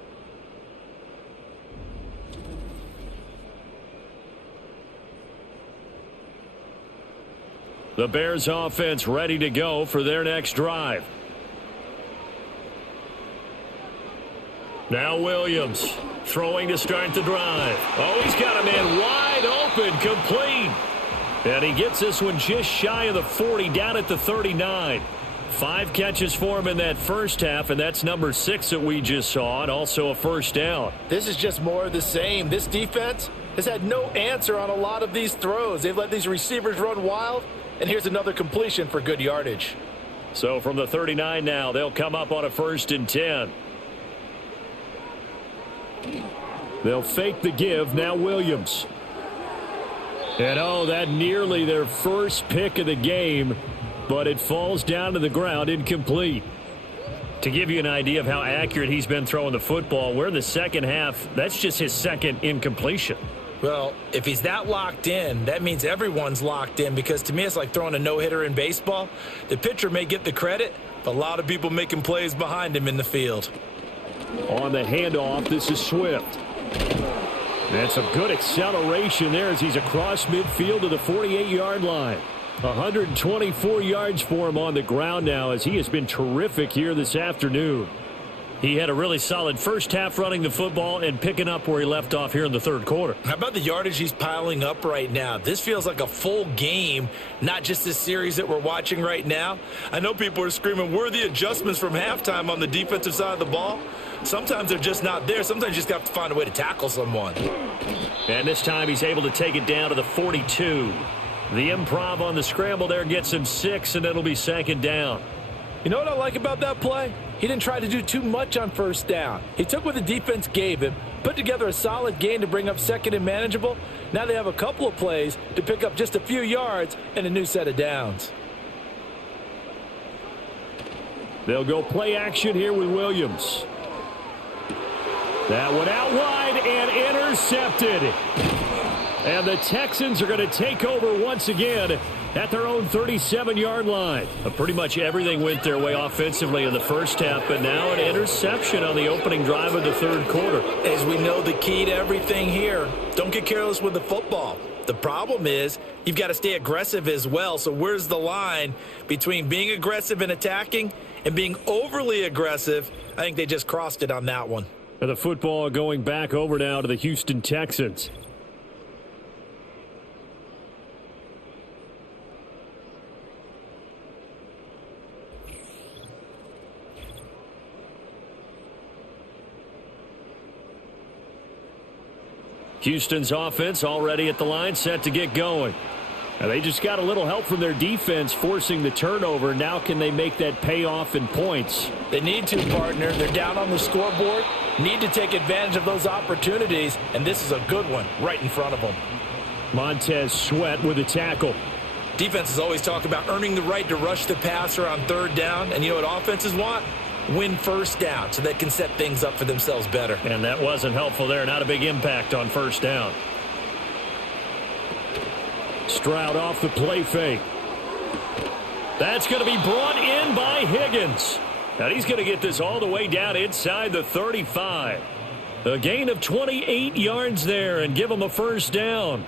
The Bears offense ready to go for their next drive. Now Williams throwing to start the drive. Oh, he's got a man wide open, complete. And he gets this one just shy of the 40, down at the 39. 5 catches for him in that first half, and that's number 6 that we just saw, and also a first down. This is just more of the same. This defense has had no answer on a lot of these throws. They've let these receivers run wild, and here's another completion for good yardage. So from the 39 now, they'll come up on a 1st and 10. They'll fake the give. Now Williams. And oh, that nearly their first pick of the game, but it falls down to the ground, incomplete. To give you an idea of how accurate he's been throwing the football, we're in the second half. That's just his second incompletion. Well, if he's that locked in, that means everyone's locked in, because to me it's like throwing a no-hitter in baseball. The pitcher may get the credit, but a lot of people making plays behind him in the field. On the handoff, this is Swift. That's some good acceleration there as he's across midfield to the 48-yard line. 124 yards for him on the ground now, as he has been terrific here this afternoon. He had a really solid first half running the football and picking up where he left off here in the third quarter. How about the yardage he's piling up right now? This feels like a full game, not just this series that we're watching right now. I know people are screaming, where are the adjustments from halftime on the defensive side of the ball? Sometimes they're just not there. Sometimes you just have to find a way to tackle someone. And this time he's able to take it down to the 42. The improv on the scramble there gets him 6, and it'll be 2nd down. You know what I like about that play? He didn't try to do too much on first down. He took what the defense gave him, put together a solid gain to bring up 2nd and manageable. Now they have a couple of plays to pick up just a few yards and a new set of downs. They'll go play action here with Williams. That one out wide and intercepted. And the Texans are going to take over once again at their own 37-yard line. Pretty much everything went their way offensively in the first half, but now an interception on the opening drive of the third quarter. As we know, the key to everything here, don't get careless with the football. The problem is you've got to stay aggressive as well. So where's the line between being aggressive and attacking and being overly aggressive? I think they just crossed it on that one. And the football going back over now to the Houston Texans. Houston's offense already at the line, set to get going. And they just got a little help from their defense forcing the turnover. Now can they make that pay off in points? They need to, partner. They're down on the scoreboard. Need to take advantage of those opportunities, and this is a good one right in front of them. Montez Sweat with a tackle. Defenses always talk about earning the right to rush the passer on 3rd down, and you know what offenses want? Win first down so they can set things up for themselves better. And that wasn't helpful there. Not a big impact on first down. Stroud off the play fake. That's going to be brought in by Higgins. And he's going to get this all the way down inside the 35. A gain of 28 yards there and give him a first down.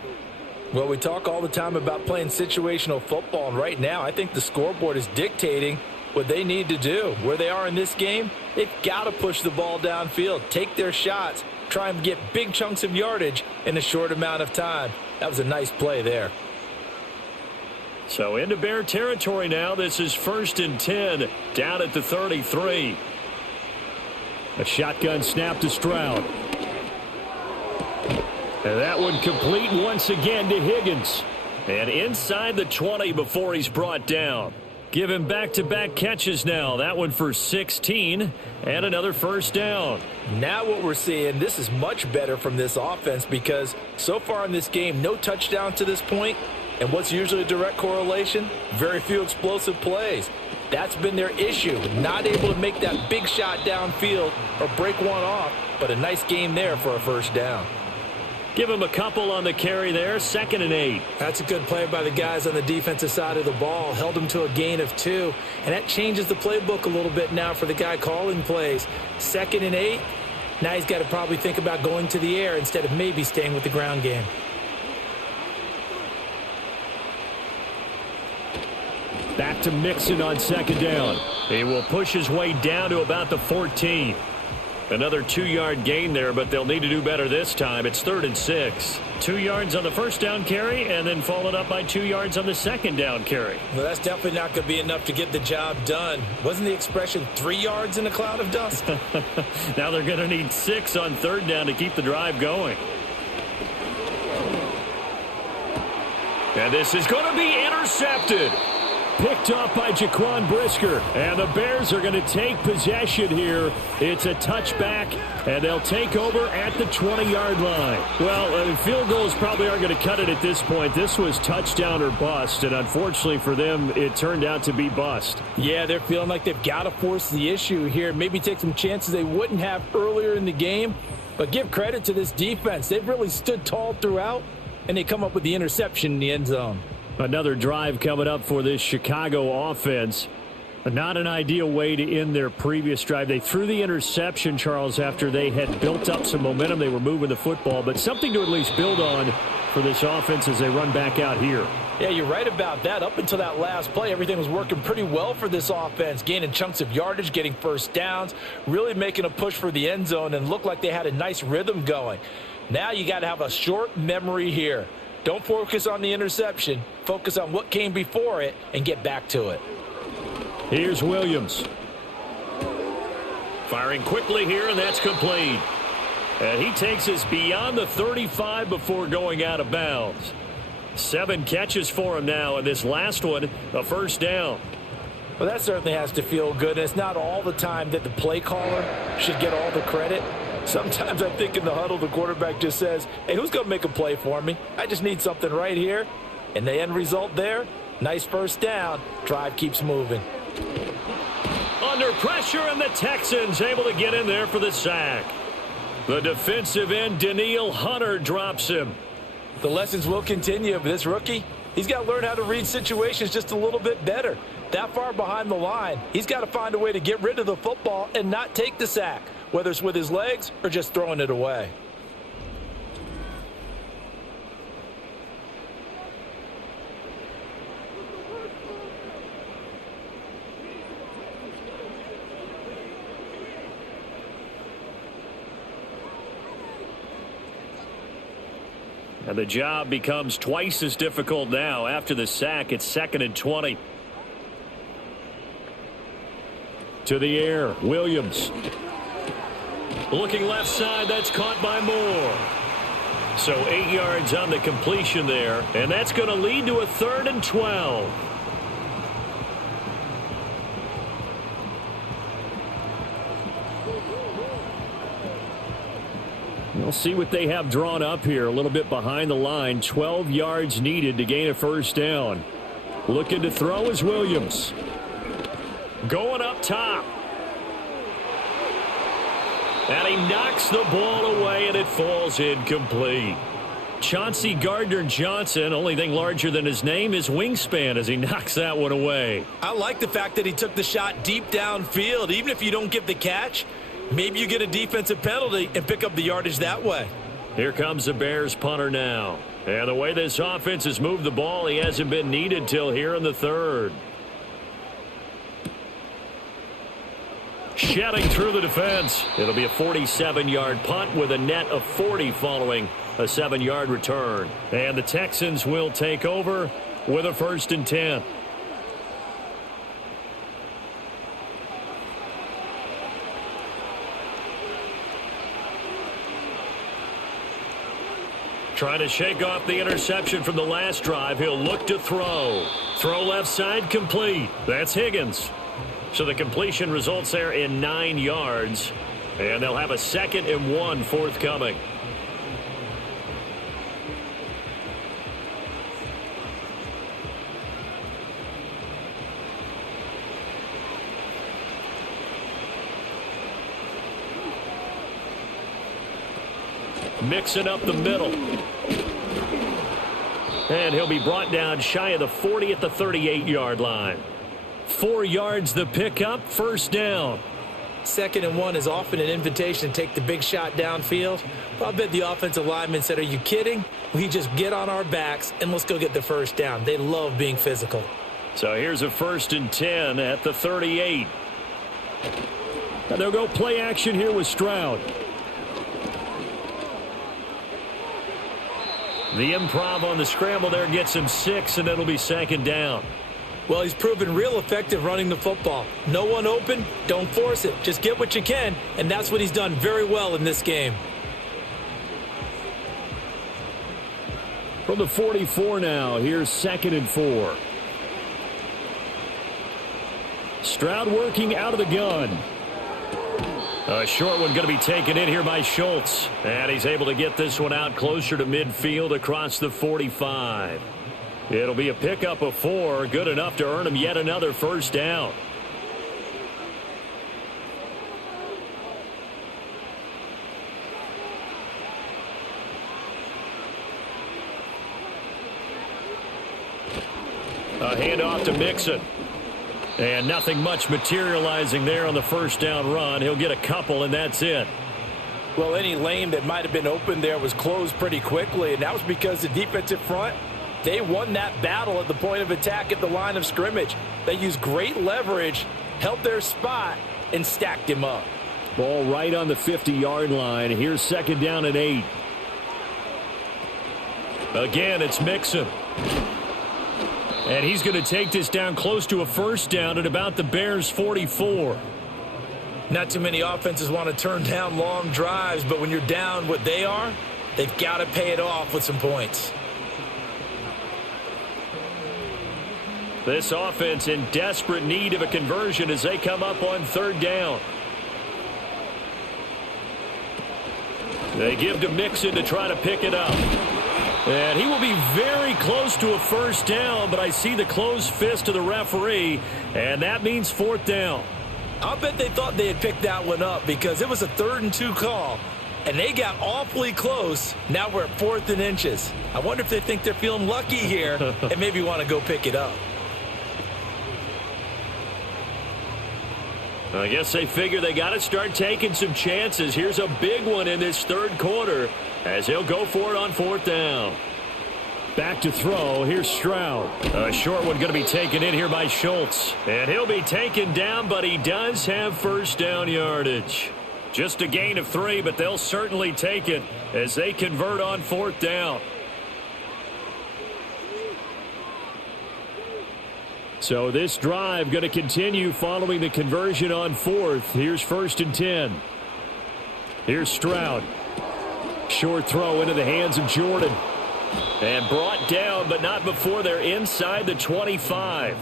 Well, we talk all the time about playing situational football, and right now I think the scoreboard is dictating what they need to do. Where they are in this game, they've got to push the ball downfield, take their shots, try and get big chunks of yardage in a short amount of time. That was a nice play there. So into Bear territory now. This is 1st and 10 down at the 33. A shotgun snap to Stroud. And that one complete once again to Higgins. And inside the 20 before he's brought down. Give him back-to-back catches now. That one for 16 and another first down. Now what we're seeing, this is much better from this offense because so far in this game, no touchdown to this point. And what's usually a direct correlation? Very few explosive plays. That's been their issue. Not able to make that big shot downfield or break one off, but a nice game there for a first down. Give him a couple on the carry there, 2nd and 8. That's a good play by the guys on the defensive side of the ball. Held them to a gain of 2, and that changes the playbook a little bit now for the guy calling plays. 2nd and 8, now he's got to probably think about going to the air instead of maybe staying with the ground game. Back to Mixon on 2nd down. He will push his way down to about the 14. Another 2-yard gain there, but they'll need to do better this time. It's 3rd and 6. 2 yards on the first down carry, and then followed up by 2 yards on the 2nd down carry. Well, that's definitely not going to be enough to get the job done. Wasn't the expression 3 yards in a cloud of dust? Now they're going to need 6 on 3rd down to keep the drive going. And this is going to be intercepted. Picked off by Jaquan Brisker. And the Bears are going to take possession here. It's a touchback, and they'll take over at the 20-yard line. Well, field goals probably aren't going to cut it at this point. This was touchdown or bust, and unfortunately for them, it turned out to be bust. Yeah, they're feeling like they've got to force the issue here. Maybe take some chances they wouldn't have earlier in the game. But give credit to this defense. They've really stood tall throughout, and they come up with the interception in the end zone. Another drive coming up for this Chicago offense. Not an ideal way to end their previous drive. They threw the interception, Charles, after they had built up some momentum. They were moving the football, but something to at least build on for this offense as they run back out here. Yeah, you're right about that. Up until that last play, everything was working pretty well for this offense, gaining chunks of yardage, getting first downs, really making a push for the end zone, and looked like they had a nice rhythm going. Now you got to have a short memory here. Don't focus on the interception. Focus on what came before it and get back to it. Here's Williams. Firing quickly here, and that's complete. And he takes us beyond the 35 before going out of bounds. 7 catches for him now, and this last one, a first down. Well, that certainly has to feel good. And it's not all the time that the play caller should get all the credit. Sometimes I think in the huddle, the quarterback just says, hey, who's going to make a play for me? I just need something right here. And the end result there, nice first down. Drive keeps moving. Under pressure, and the Texans able to get in there for the sack. The defensive end, Danielle Hunter, drops him. The lessons will continue, but this rookie, he's got to learn how to read situations just a little bit better. That far behind the line, he's got to find a way to get rid of the football and not take the sack, whether it's with his legs or just throwing it away. And the job becomes twice as difficult now. After the sack, it's 2nd and 20. To the air, Williams. Looking left side, that's caught by Moore. So 8 yards on the completion there, and that's going to lead to a 3rd and 12. We'll see what they have drawn up here a little bit behind the line. 12 yards needed to gain a first down. Looking to throw is Williams. Going up top. And he knocks the ball away, and it falls incomplete. Chauncey Gardner-Johnson, only thing larger than his name is wingspan as he knocks that one away. I like the fact that he took the shot deep downfield. Even if you don't get the catch, maybe you get a defensive penalty and pick up the yardage that way. Here comes the Bears punter now. And the way this offense has moved the ball, he hasn't been needed till here in the 3rd. Shedding through the defense. It'll be a 47-yard punt with a net of 40 following a 7-yard return. And the Texans will take over with a 1st and 10. Trying to shake off the interception from the last drive. He'll look to throw. Throw left side complete. That's Higgins. So the completion results there in 9 yards. And they'll have a 2nd and 1 forthcoming. Mixing up the middle. And he'll be brought down shy of the 40 at the 38-yard line. 4 yards the pickup, first down. 2nd and 1 is often an invitation to take the big shot downfield. But I bet the offensive lineman said, are you kidding? We just get on our backs and let's go get the first down. They love being physical. So here's a 1st and 10 at the 38. And they'll go play action here with Stroud. The improv on the scramble there gets him 6, and it'll be 2nd down. Well, he's proven real effective running the football. No one open, don't force it. Just get what you can, and that's what he's done very well in this game. From the 44 now, here's 2nd and 4. Stroud working out of the gun. A short one going to be taken in here by Schultz. And he's able to get this one out closer to midfield across the 45. It'll be a pickup of 4, good enough to earn him yet another first down. A handoff to Mixon. And nothing much materializing there on the first down run. He'll get a couple, and that's it. Well, any lane that might have been open there was closed pretty quickly, and that was because the defensive front, they won that battle at the point of attack at the line of scrimmage. They used great leverage, held their spot, and stacked him up. Ball right on the 50-yard line. Here's 2nd down and 8. Again, it's Mixon. And he's going to take this down close to a first down at about the Bears' 44. Not too many offenses want to turn down long drives, but when you're down what they are, they've got to pay it off with some points. This offense in desperate need of a conversion as they come up on 3rd down. They give to Mixon to try to pick it up. And he will be very close to a first down, but I see the closed fist of the referee, and that means 4th down. I'll bet they thought they had picked that one up because it was a 3rd and 2 call, and they got awfully close. Now we're at 4th and inches. I wonder if they think they're feeling lucky here and maybe want to go pick it up. I guess they figure they got to start taking some chances. Here's a big one in this 3rd quarter as he'll go for it on 4th down. Back to throw. Here's Stroud. A short one going to be taken in here by Schultz. And he'll be taken down, but he does have first down yardage. Just a gain of 3, but they'll certainly take it as they convert on 4th down. So this drive going to continue following the conversion on 4th. Here's 1st and 10. Here's Stroud. Short throw into the hands of Jordan. And brought down, but not before they're inside the 25.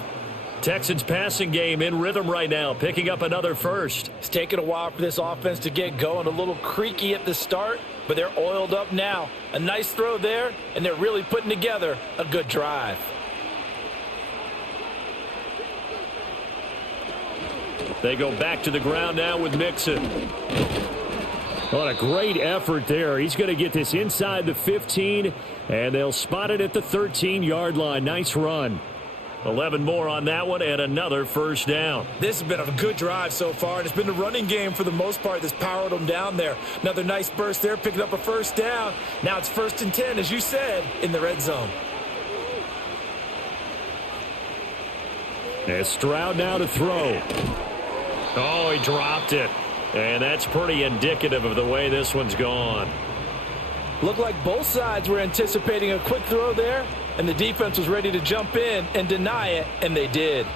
Texans passing game in rhythm right now, picking up another first. It's taken a while for this offense to get going. A little creaky at the start, but they're oiled up now. A nice throw there, and they're really putting together a good drive. They go back to the ground now with Mixon. What a great effort there. He's going to get this inside the 15, and they'll spot it at the 13-yard line. Nice run. 11 more on that one, and another first down. This has been a good drive so far, and it's been the running game for the most part that's powered them down there. Another nice burst there, picking up a first down. Now it's 1st and 10, as you said, in the red zone. And Stroud now to throw. Oh, he dropped it. And that's pretty indicative of the way this one's gone. Looked like both sides were anticipating a quick throw there, and the defense was ready to jump in and deny it, and they did.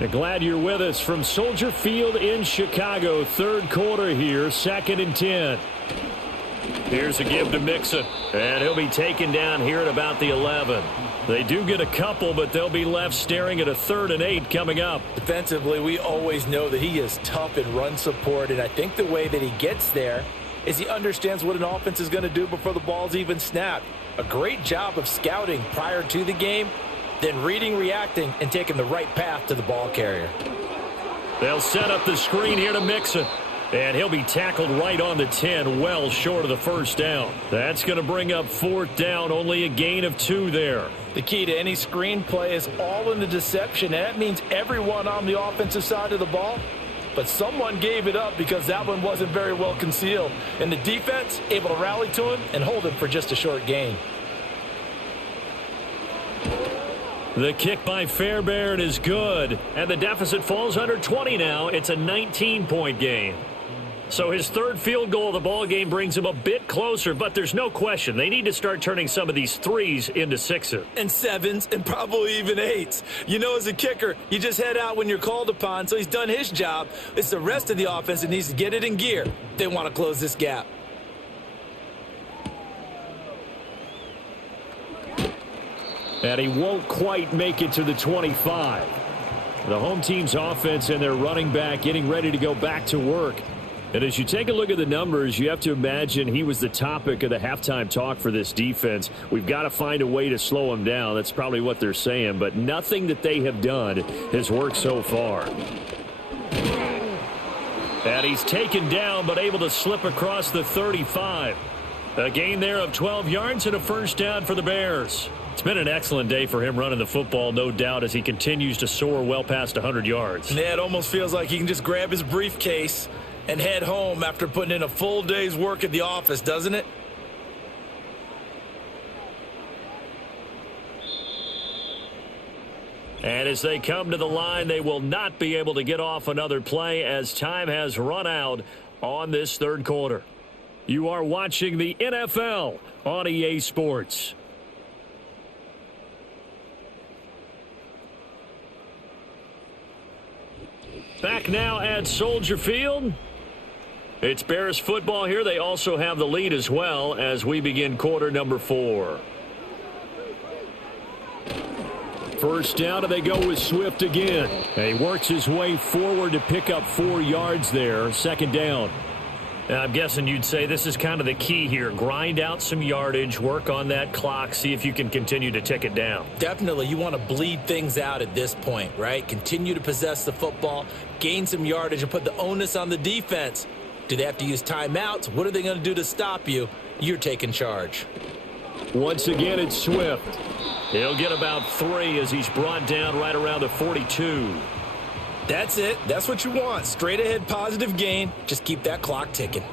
And glad you're with us from Soldier Field in Chicago. 3rd quarter here, 2nd and 10. Here's a give to Mixon, and he'll be taken down here at about the 11. They do get a couple, but they'll be left staring at a 3rd and 8 coming up. Defensively, we always know that he is tough in run support, and I think the way that he gets there is he understands what an offense is going to do before the ball's even snapped. A great job of scouting prior to the game, then reading, reacting, and taking the right path to the ball carrier. They'll set up the screen here to Mixon. And he'll be tackled right on the 10, well short of the first down. That's going to bring up 4th down, only a gain of 2 there. The key to any screen play is all in the deception, and that means everyone on the offensive side of the ball. But someone gave it up because that one wasn't very well concealed. And the defense able to rally to him and hold him for just a short gain. The kick by Fairbairn is good, and the deficit falls under 20 now. It's a 19-point game. So his 3rd field goal of the ball game brings him a bit closer, but there's no question they need to start turning some of these 3s into 6s. And 7s and probably even 8s. You know, as a kicker, you just head out when you're called upon, so he's done his job. It's the rest of the offense that needs to get it in gear. They want to close this gap. And he won't quite make it to the 25. The home team's offense and their running back getting ready to go back to work. And as you take a look at the numbers, you have to imagine he was the topic of the halftime talk for this defense. We've got to find a way to slow him down. That's probably what they're saying. But nothing that they have done has worked so far. And he's taken down but able to slip across the 35. A gain there of 12 yards and a first down for the Bears. It's been an excellent day for him running the football, no doubt, as he continues to soar well past 100 yards. Yeah, it almost feels like he can just grab his briefcase and head home after putting in a full day's work at the office, doesn't it? And as they come to the line, they will not be able to get off another play as time has run out on this 3rd quarter. You are watching the NFL on EA Sports. Back now at Soldier Field. It's Bears football here. They also have the lead as well as we begin quarter number 4. First down, and they go with Swift again. And he works his way forward to pick up 4 yards there. 2nd down. I'm guessing you'd say this is kind of the key here. Grind out some yardage, work on that clock, see if you can continue to tick it down. Definitely. You want to bleed things out at this point, right? Continue to possess the football, gain some yardage, and put the onus on the defense. Do they have to use timeouts? What are they going to do to stop you? You're taking charge. Once again, it's Swift. He'll get about 3 as he's brought down right around the 42. That's it. That's what you want. Straight ahead positive gain. Just keep that clock ticking.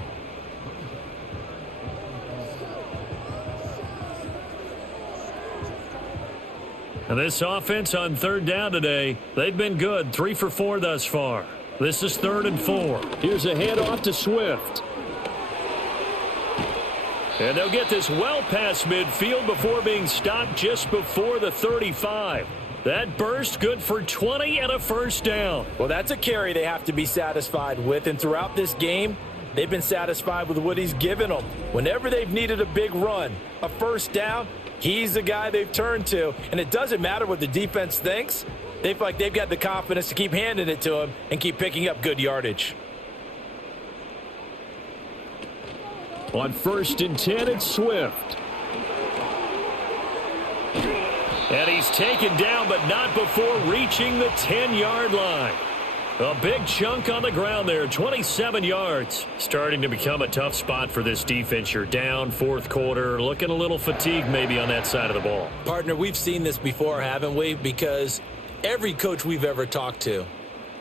And this offense on 3rd down today, they've been good. 3 for 4 thus far. This is 3rd and 4. Here's a handoff to Swift. And they'll get this well past midfield before being stopped just before the 35. That burst good for 20 and a first down. Well, that's a carry they have to be satisfied with. And throughout this game, they've been satisfied with what he's given them. Whenever they've needed a big run, a first down, he's the guy they've turned to. And it doesn't matter what the defense thinks. They feel like they've got the confidence to keep handing it to him and keep picking up good yardage. On 1st and 10, it's Swift. And he's taken down, but not before reaching the 10-yard line. A big chunk on the ground there, 27 yards. Starting to become a tough spot for this defense. You're down 4th quarter, looking a little fatigued maybe on that side of the ball. Partner, we've seen this before, haven't we? Because every coach we've ever talked to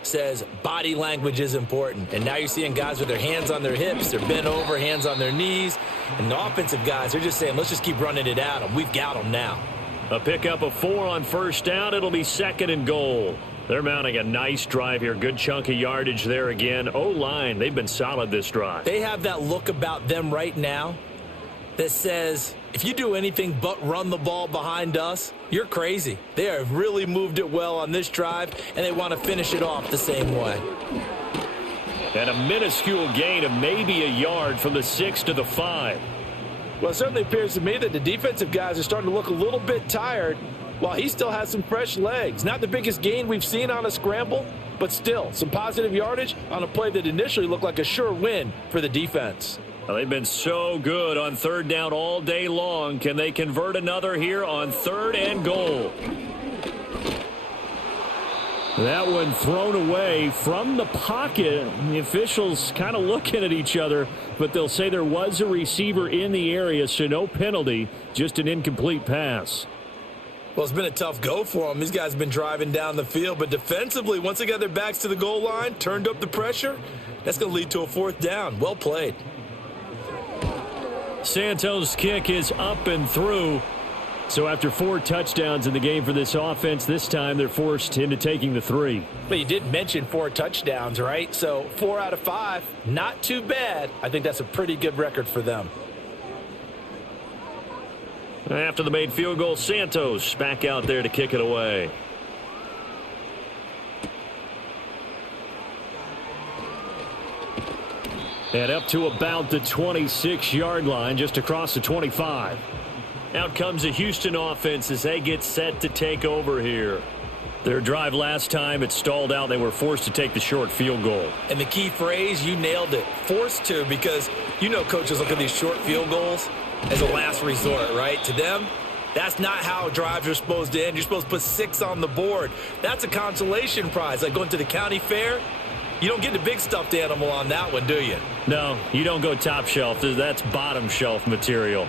says body language is important. And now you're seeing guys with their hands on their hips, they're bent over, hands on their knees. And the offensive guys, they're just saying, let's just keep running it at them. We've got them now. A pickup of 4 on first down. It'll be 2nd and goal. They're mounting a nice drive here. Good chunk of yardage there again. O-line, they've been solid this drive. They have that look about them right now that says, if you do anything but run the ball behind us, you're crazy. They have really moved it well on this drive, and they want to finish it off the same way. And a minuscule gain of maybe a yard from the 6 to the 5. Well, it certainly appears to me that the defensive guys are starting to look a little bit tired while he still has some fresh legs. Not the biggest gain we've seen on a scramble, but still some positive yardage on a play that initially looked like a sure win for the defense. Well, they've been so good on third down all day long. Can they convert another here on 3rd and goal? That one thrown away from the pocket. The officials kind of looking at each other, but they'll say there was a receiver in the area, so no penalty, just an incomplete pass. Well, it's been a tough go for them. These guys have been driving down the field, but defensively, once they got their backs to the goal line, turned up the pressure, that's going to lead to a 4th down. Well played. Santos' kick is up and through. So after 4 touchdowns in the game for this offense, this time they're forced into taking the 3. But you did mention 4 touchdowns, right? So 4 out of 5, not too bad. I think that's a pretty good record for them. After the made field goal, Santos back out there to kick it away. And up to about the 26-yard line, just across the 25. Out comes the Houston offense as they get set to take over here. Their drive last time, it stalled out. They were forced to take the short field goal. And the key phrase, you nailed it, forced to, because you know coaches look at these short field goals as a last resort, right? To them, that's not how drives are supposed to end. You're supposed to put 6 on the board. That's a consolation prize, like going to the county fair. You don't get the big stuffed animal on that one, do you? No, you don't go top shelf. That's bottom shelf material.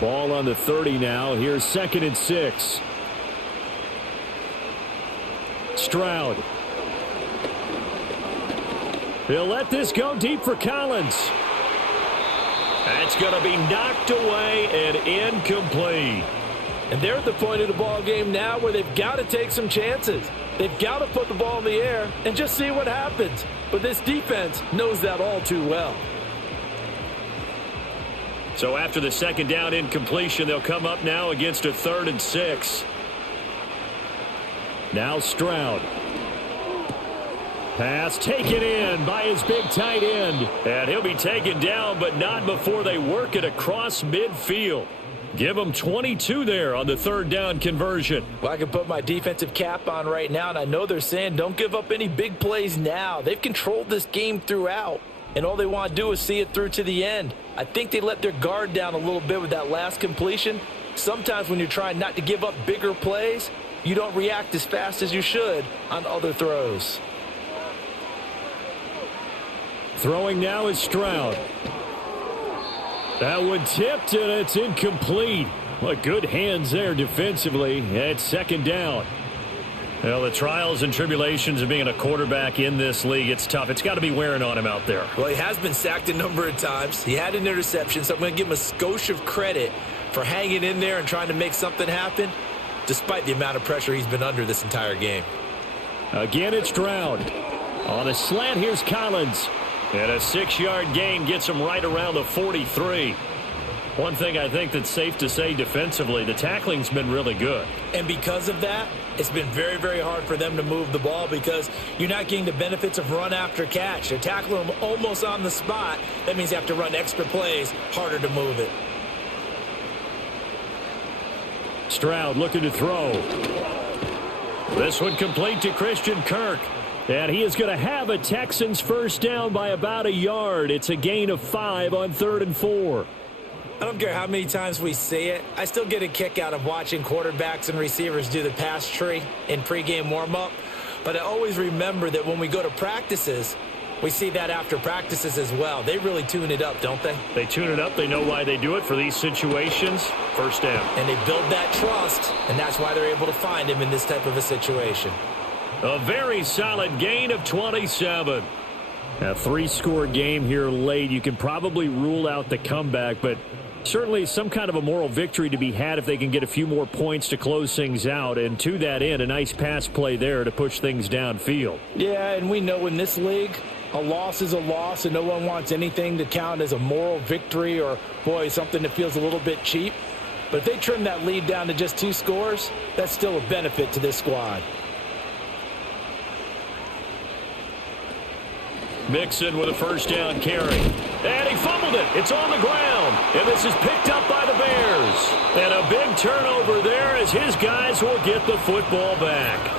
Ball on the 30 now. Here's 2nd and 6. Stroud. He'll let this go deep for Collins. That's going to be knocked away and incomplete. And they're at the point of the ball game now where they've got to take some chances. They've got to put the ball in the air and just see what happens. But this defense knows that all too well. So after the 2nd down incompletion, they'll come up now against a 3rd and 6. Now Stroud. Pass taken in by his big tight end. And he'll be taken down, but not before they work it across midfield. Give them 22 there on the 3rd down conversion. Well, I can put my defensive cap on right now, and I know they're saying don't give up any big plays now. They've controlled this game throughout, and all they want to do is see it through to the end. I think they let their guard down a little bit with that last completion. Sometimes when you're trying not to give up bigger plays, you don't react as fast as you should on other throws. Throwing now is Stroud. That one tipped, and it's incomplete. Well, good hands there defensively at 2nd down. Well, the trials and tribulations of being a quarterback in this league, it's tough. It's got to be wearing on him out there. Well, he has been sacked a number of times. He had an interception, so I'm going to give him a skosh of credit for hanging in there and trying to make something happen, despite the amount of pressure he's been under this entire game. Again, it's Stroud. On a slant, here's Collins. And a 6-yard gain gets him right around the 43. One thing I think that's safe to say defensively, the tackling's been really good. And because of that, it's been very, very hard for them to move the ball because you're not getting the benefits of run after catch. They're tackling them almost on the spot. That means you have to run extra plays, harder to move it. Stroud looking to throw. This one complete to Christian Kirk. And he is going to have a Texans 1st down by about a yard. It's a gain of 5 on 3rd and 4. I don't care how many times we see it. I still get a kick out of watching quarterbacks and receivers do the pass tree in pregame warm-up. But I always remember that when we go to practices, we see that after practices as well. They really tune it up, don't they? They tune it up. They know why they do it for these situations. 1st down. And they build that trust, and that's why they're able to find him in this type of a situation. A very solid gain of 27. A 3-score game here late. You can probably rule out the comeback, but certainly some kind of a moral victory to be had if they can get a few more points to close things out. And to that end, a nice pass play there to push things downfield. Yeah, and we know in this league, a loss is a loss, and no one wants anything to count as a moral victory or, boy, something that feels a little bit cheap. But if they trim that lead down to just 2 scores, that's still a benefit to this squad. Mixon with a first down carry. And he fumbled it. It's on the ground. And this is picked up by the Bears. And a big turnover there as his guys will get the football back.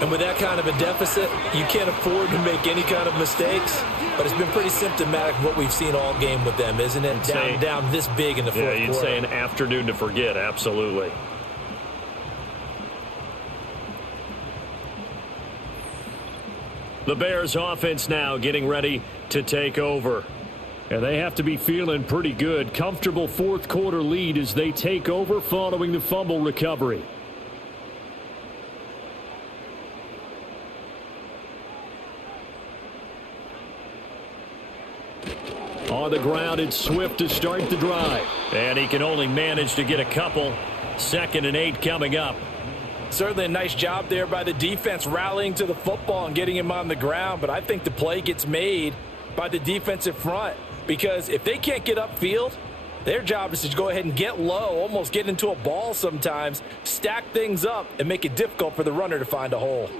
And with that kind of a deficit, you can't afford to make any kind of mistakes. But it's been pretty symptomatic of what we've seen all game with them, isn't it? Down this big in the fourth quarter. Yeah, you'd say an afternoon to forget, absolutely. The Bears offense now getting ready to take over. And they have to be feeling pretty good. Comfortable fourth quarter lead as they take over following the fumble recovery. On the ground, it's Swift to start the drive. And he can only manage to get a couple. 2nd and 8 coming up. Certainly a nice job there by the defense rallying to the football and getting him on the ground. But I think the play gets made by the defensive front. Because if they can't get upfield, their job is to go ahead and get low, almost get into a ball sometimes, stack things up, and make it difficult for the runner to find a hole.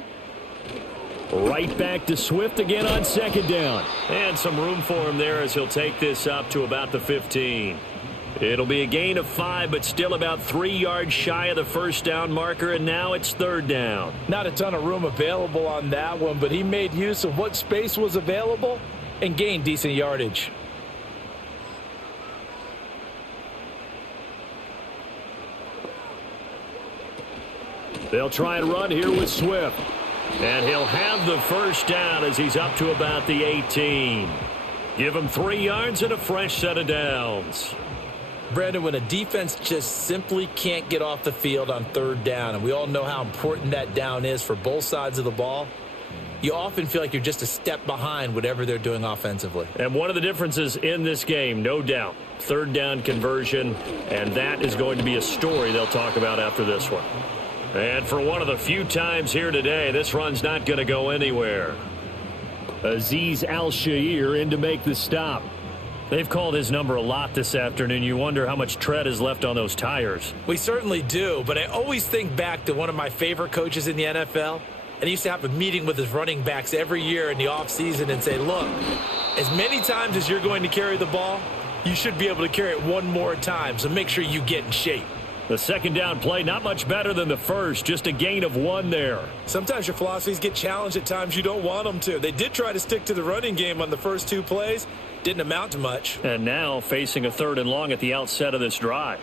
Right back to Swift again on 2nd down. And some room for him there as he'll take this up to about the 15. It'll be a gain of 5, but still about 3 yards shy of the first down marker, and now it's 3rd down. Not a ton of room available on that one, but he made use of what space was available and gained decent yardage. They'll try and run here with Swift. And he'll have the first down as he's up to about the 18. Give him 3 yards and a fresh set of downs. Brandon, when a defense just simply can't get off the field on 3rd down, and we all know how important that down is for both sides of the ball, you often feel like you're just a step behind whatever they're doing offensively. And one of the differences in this game, no doubt, 3rd down conversion, and that is going to be a story they'll talk about after this one. And for one of the few times here today, this run's not going to go anywhere. Azeez Al-Shaair in to make the stop. They've called his number a lot this afternoon. You wonder how much tread is left on those tires. We certainly do, but I always think back to one of my favorite coaches in the NFL. And he used to have a meeting with his running backs every year in the offseason and say, look, as many times as you're going to carry the ball, you should be able to carry it one more time, so make sure you get in shape. The 2nd down play, not much better than the first, just a gain of 1 there. Sometimes your philosophies get challenged at times you don't want them to. They did try to stick to the running game on the first 2 plays. Didn't amount to much. And now facing a 3rd and long at the outset of this drive.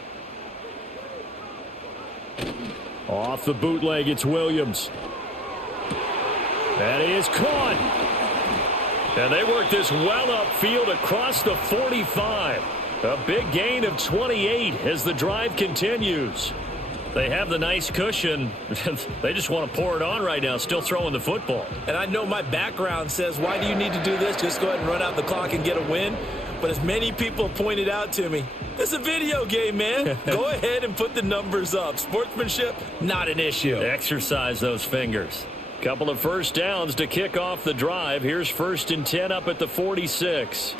Off the bootleg, it's Williams. And he is caught. And they work this well upfield across the 45. A big gain of 28 as the drive continues. They have the nice cushion. They just want to pour it on right now, still throwing the football. And I know my background says, why do you need to do this? Just go ahead and run out the clock and get a win. But as many people have pointed out to me, this is a video game, man. Go ahead and put the numbers up. Sportsmanship, not an issue. Exercise those fingers. Couple of first downs to kick off the drive. Here's 1st and 10 up at the 46.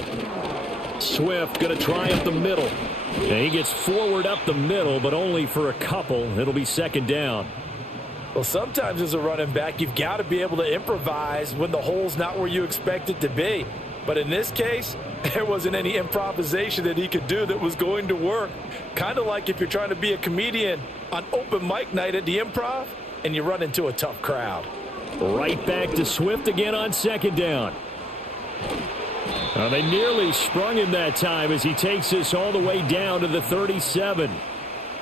Swift going to try up the middle. And he gets forward up the middle, but only for a couple. It'll be 2nd down. Well, sometimes as a running back, you've got to be able to improvise when the hole's not where you expect it to be. But in this case, there wasn't any improvisation that he could do that was going to work. Kind of like if you're trying to be a comedian on open mic night at the Improv and you run into a tough crowd. Right back to Swift again on 2nd down. They nearly sprung him that time as he takes this all the way down to the 37.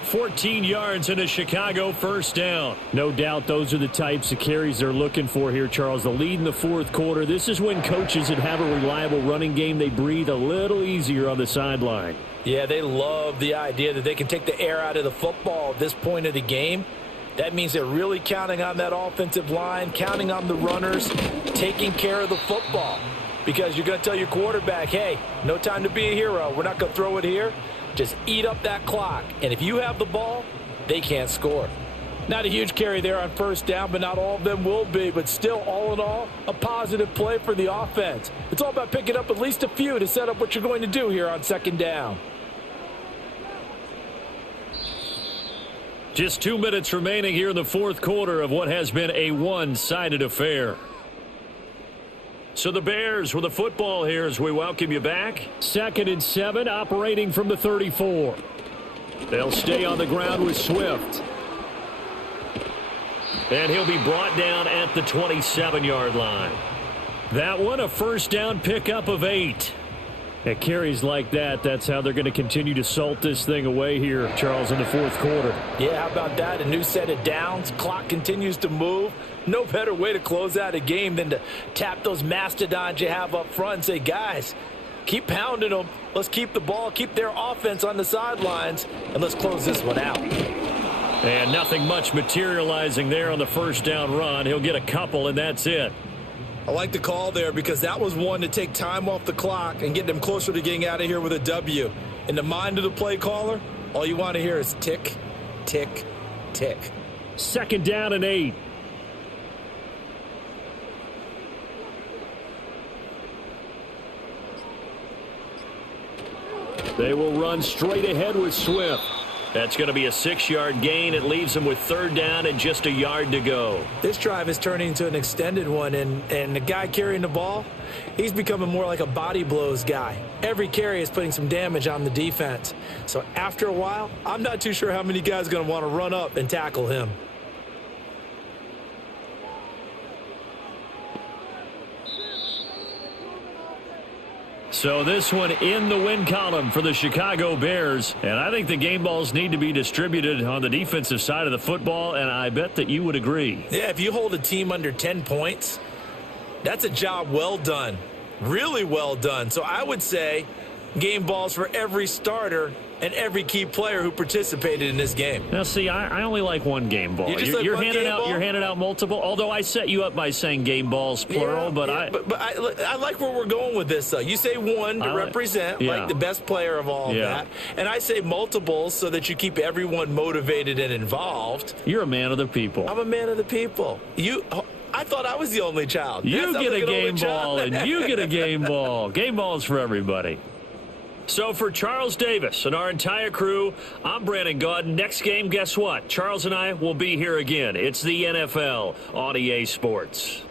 14 yards and a Chicago first down. No doubt those are the types of carries they're looking for here, Charles. The lead in the fourth quarter. This is when coaches that have a reliable running game, they breathe a little easier on the sideline. Yeah, they love the idea that they can take the air out of the football at this point of the game. That means they're really counting on that offensive line, counting on the runners, taking care of the football. Because you're going to tell your quarterback, hey, no time to be a hero. We're not going to throw it here. Just eat up that clock. And if you have the ball, they can't score. Not a huge carry there on first down, but not all of them will be. But still, all in all, a positive play for the offense. It's all about picking up at least a few to set up what you're going to do here on 2nd down. Just 2 minutes remaining here in the fourth quarter of what has been a one-sided affair. So the Bears with the football here as we welcome you back. 2nd and 7, operating from the 34. They'll stay on the ground with Swift. And he'll be brought down at the 27-yard line. That one, a first down pickup of 8. At carries like that, that's how they're going to continue to salt this thing away here, Charles, in the 4th quarter. Yeah, how about that? A new set of downs. Clock continues to move. No better way to close out a game than to tap those mastodons you have up front and say, guys, keep pounding them. Let's keep the ball, keep their offense on the sidelines, and let's close this one out. And nothing much materializing there on the first down run. He'll get a couple, and that's it. I like the call there because that was one to take time off the clock and get them closer to getting out of here with a W. In the mind of the play caller, all you want to hear is tick, tick, tick. 2nd down and 8. They will run straight ahead with Swift. That's going to be a 6-yard gain. It leaves them with 3rd down and just a yard to go. This drive is turning into an extended one, and the guy carrying the ball, he's becoming more like a body blows guy. Every carry is putting some damage on the defense. So after a while, I'm not too sure how many guys are going to want to run up and tackle him. So this one in the win column for the Chicago Bears. And I think the game balls need to be distributed on the defensive side of the football, and I bet that you would agree. Yeah, if you hold a team under 10 points, that's a job well done. Really well done. So I would say game balls for every starter and every key player who participated in this game. Now, see, I only like one game ball. You're handing out multiple. Although I set you up by saying game balls plural, but I like where we're going with this. Though you say one to represent like the best player of all of that, and I say multiples so that you keep everyone motivated and involved. You're a man of the people. I'm a man of the people. I thought I was the only child. You get a game ball, and you get a game ball. Game balls for everybody. So for Charles Davis and our entire crew, I'm Brandon Gaudin. Next game, guess what? Charles and I will be here again. It's the NFL on EA Sports.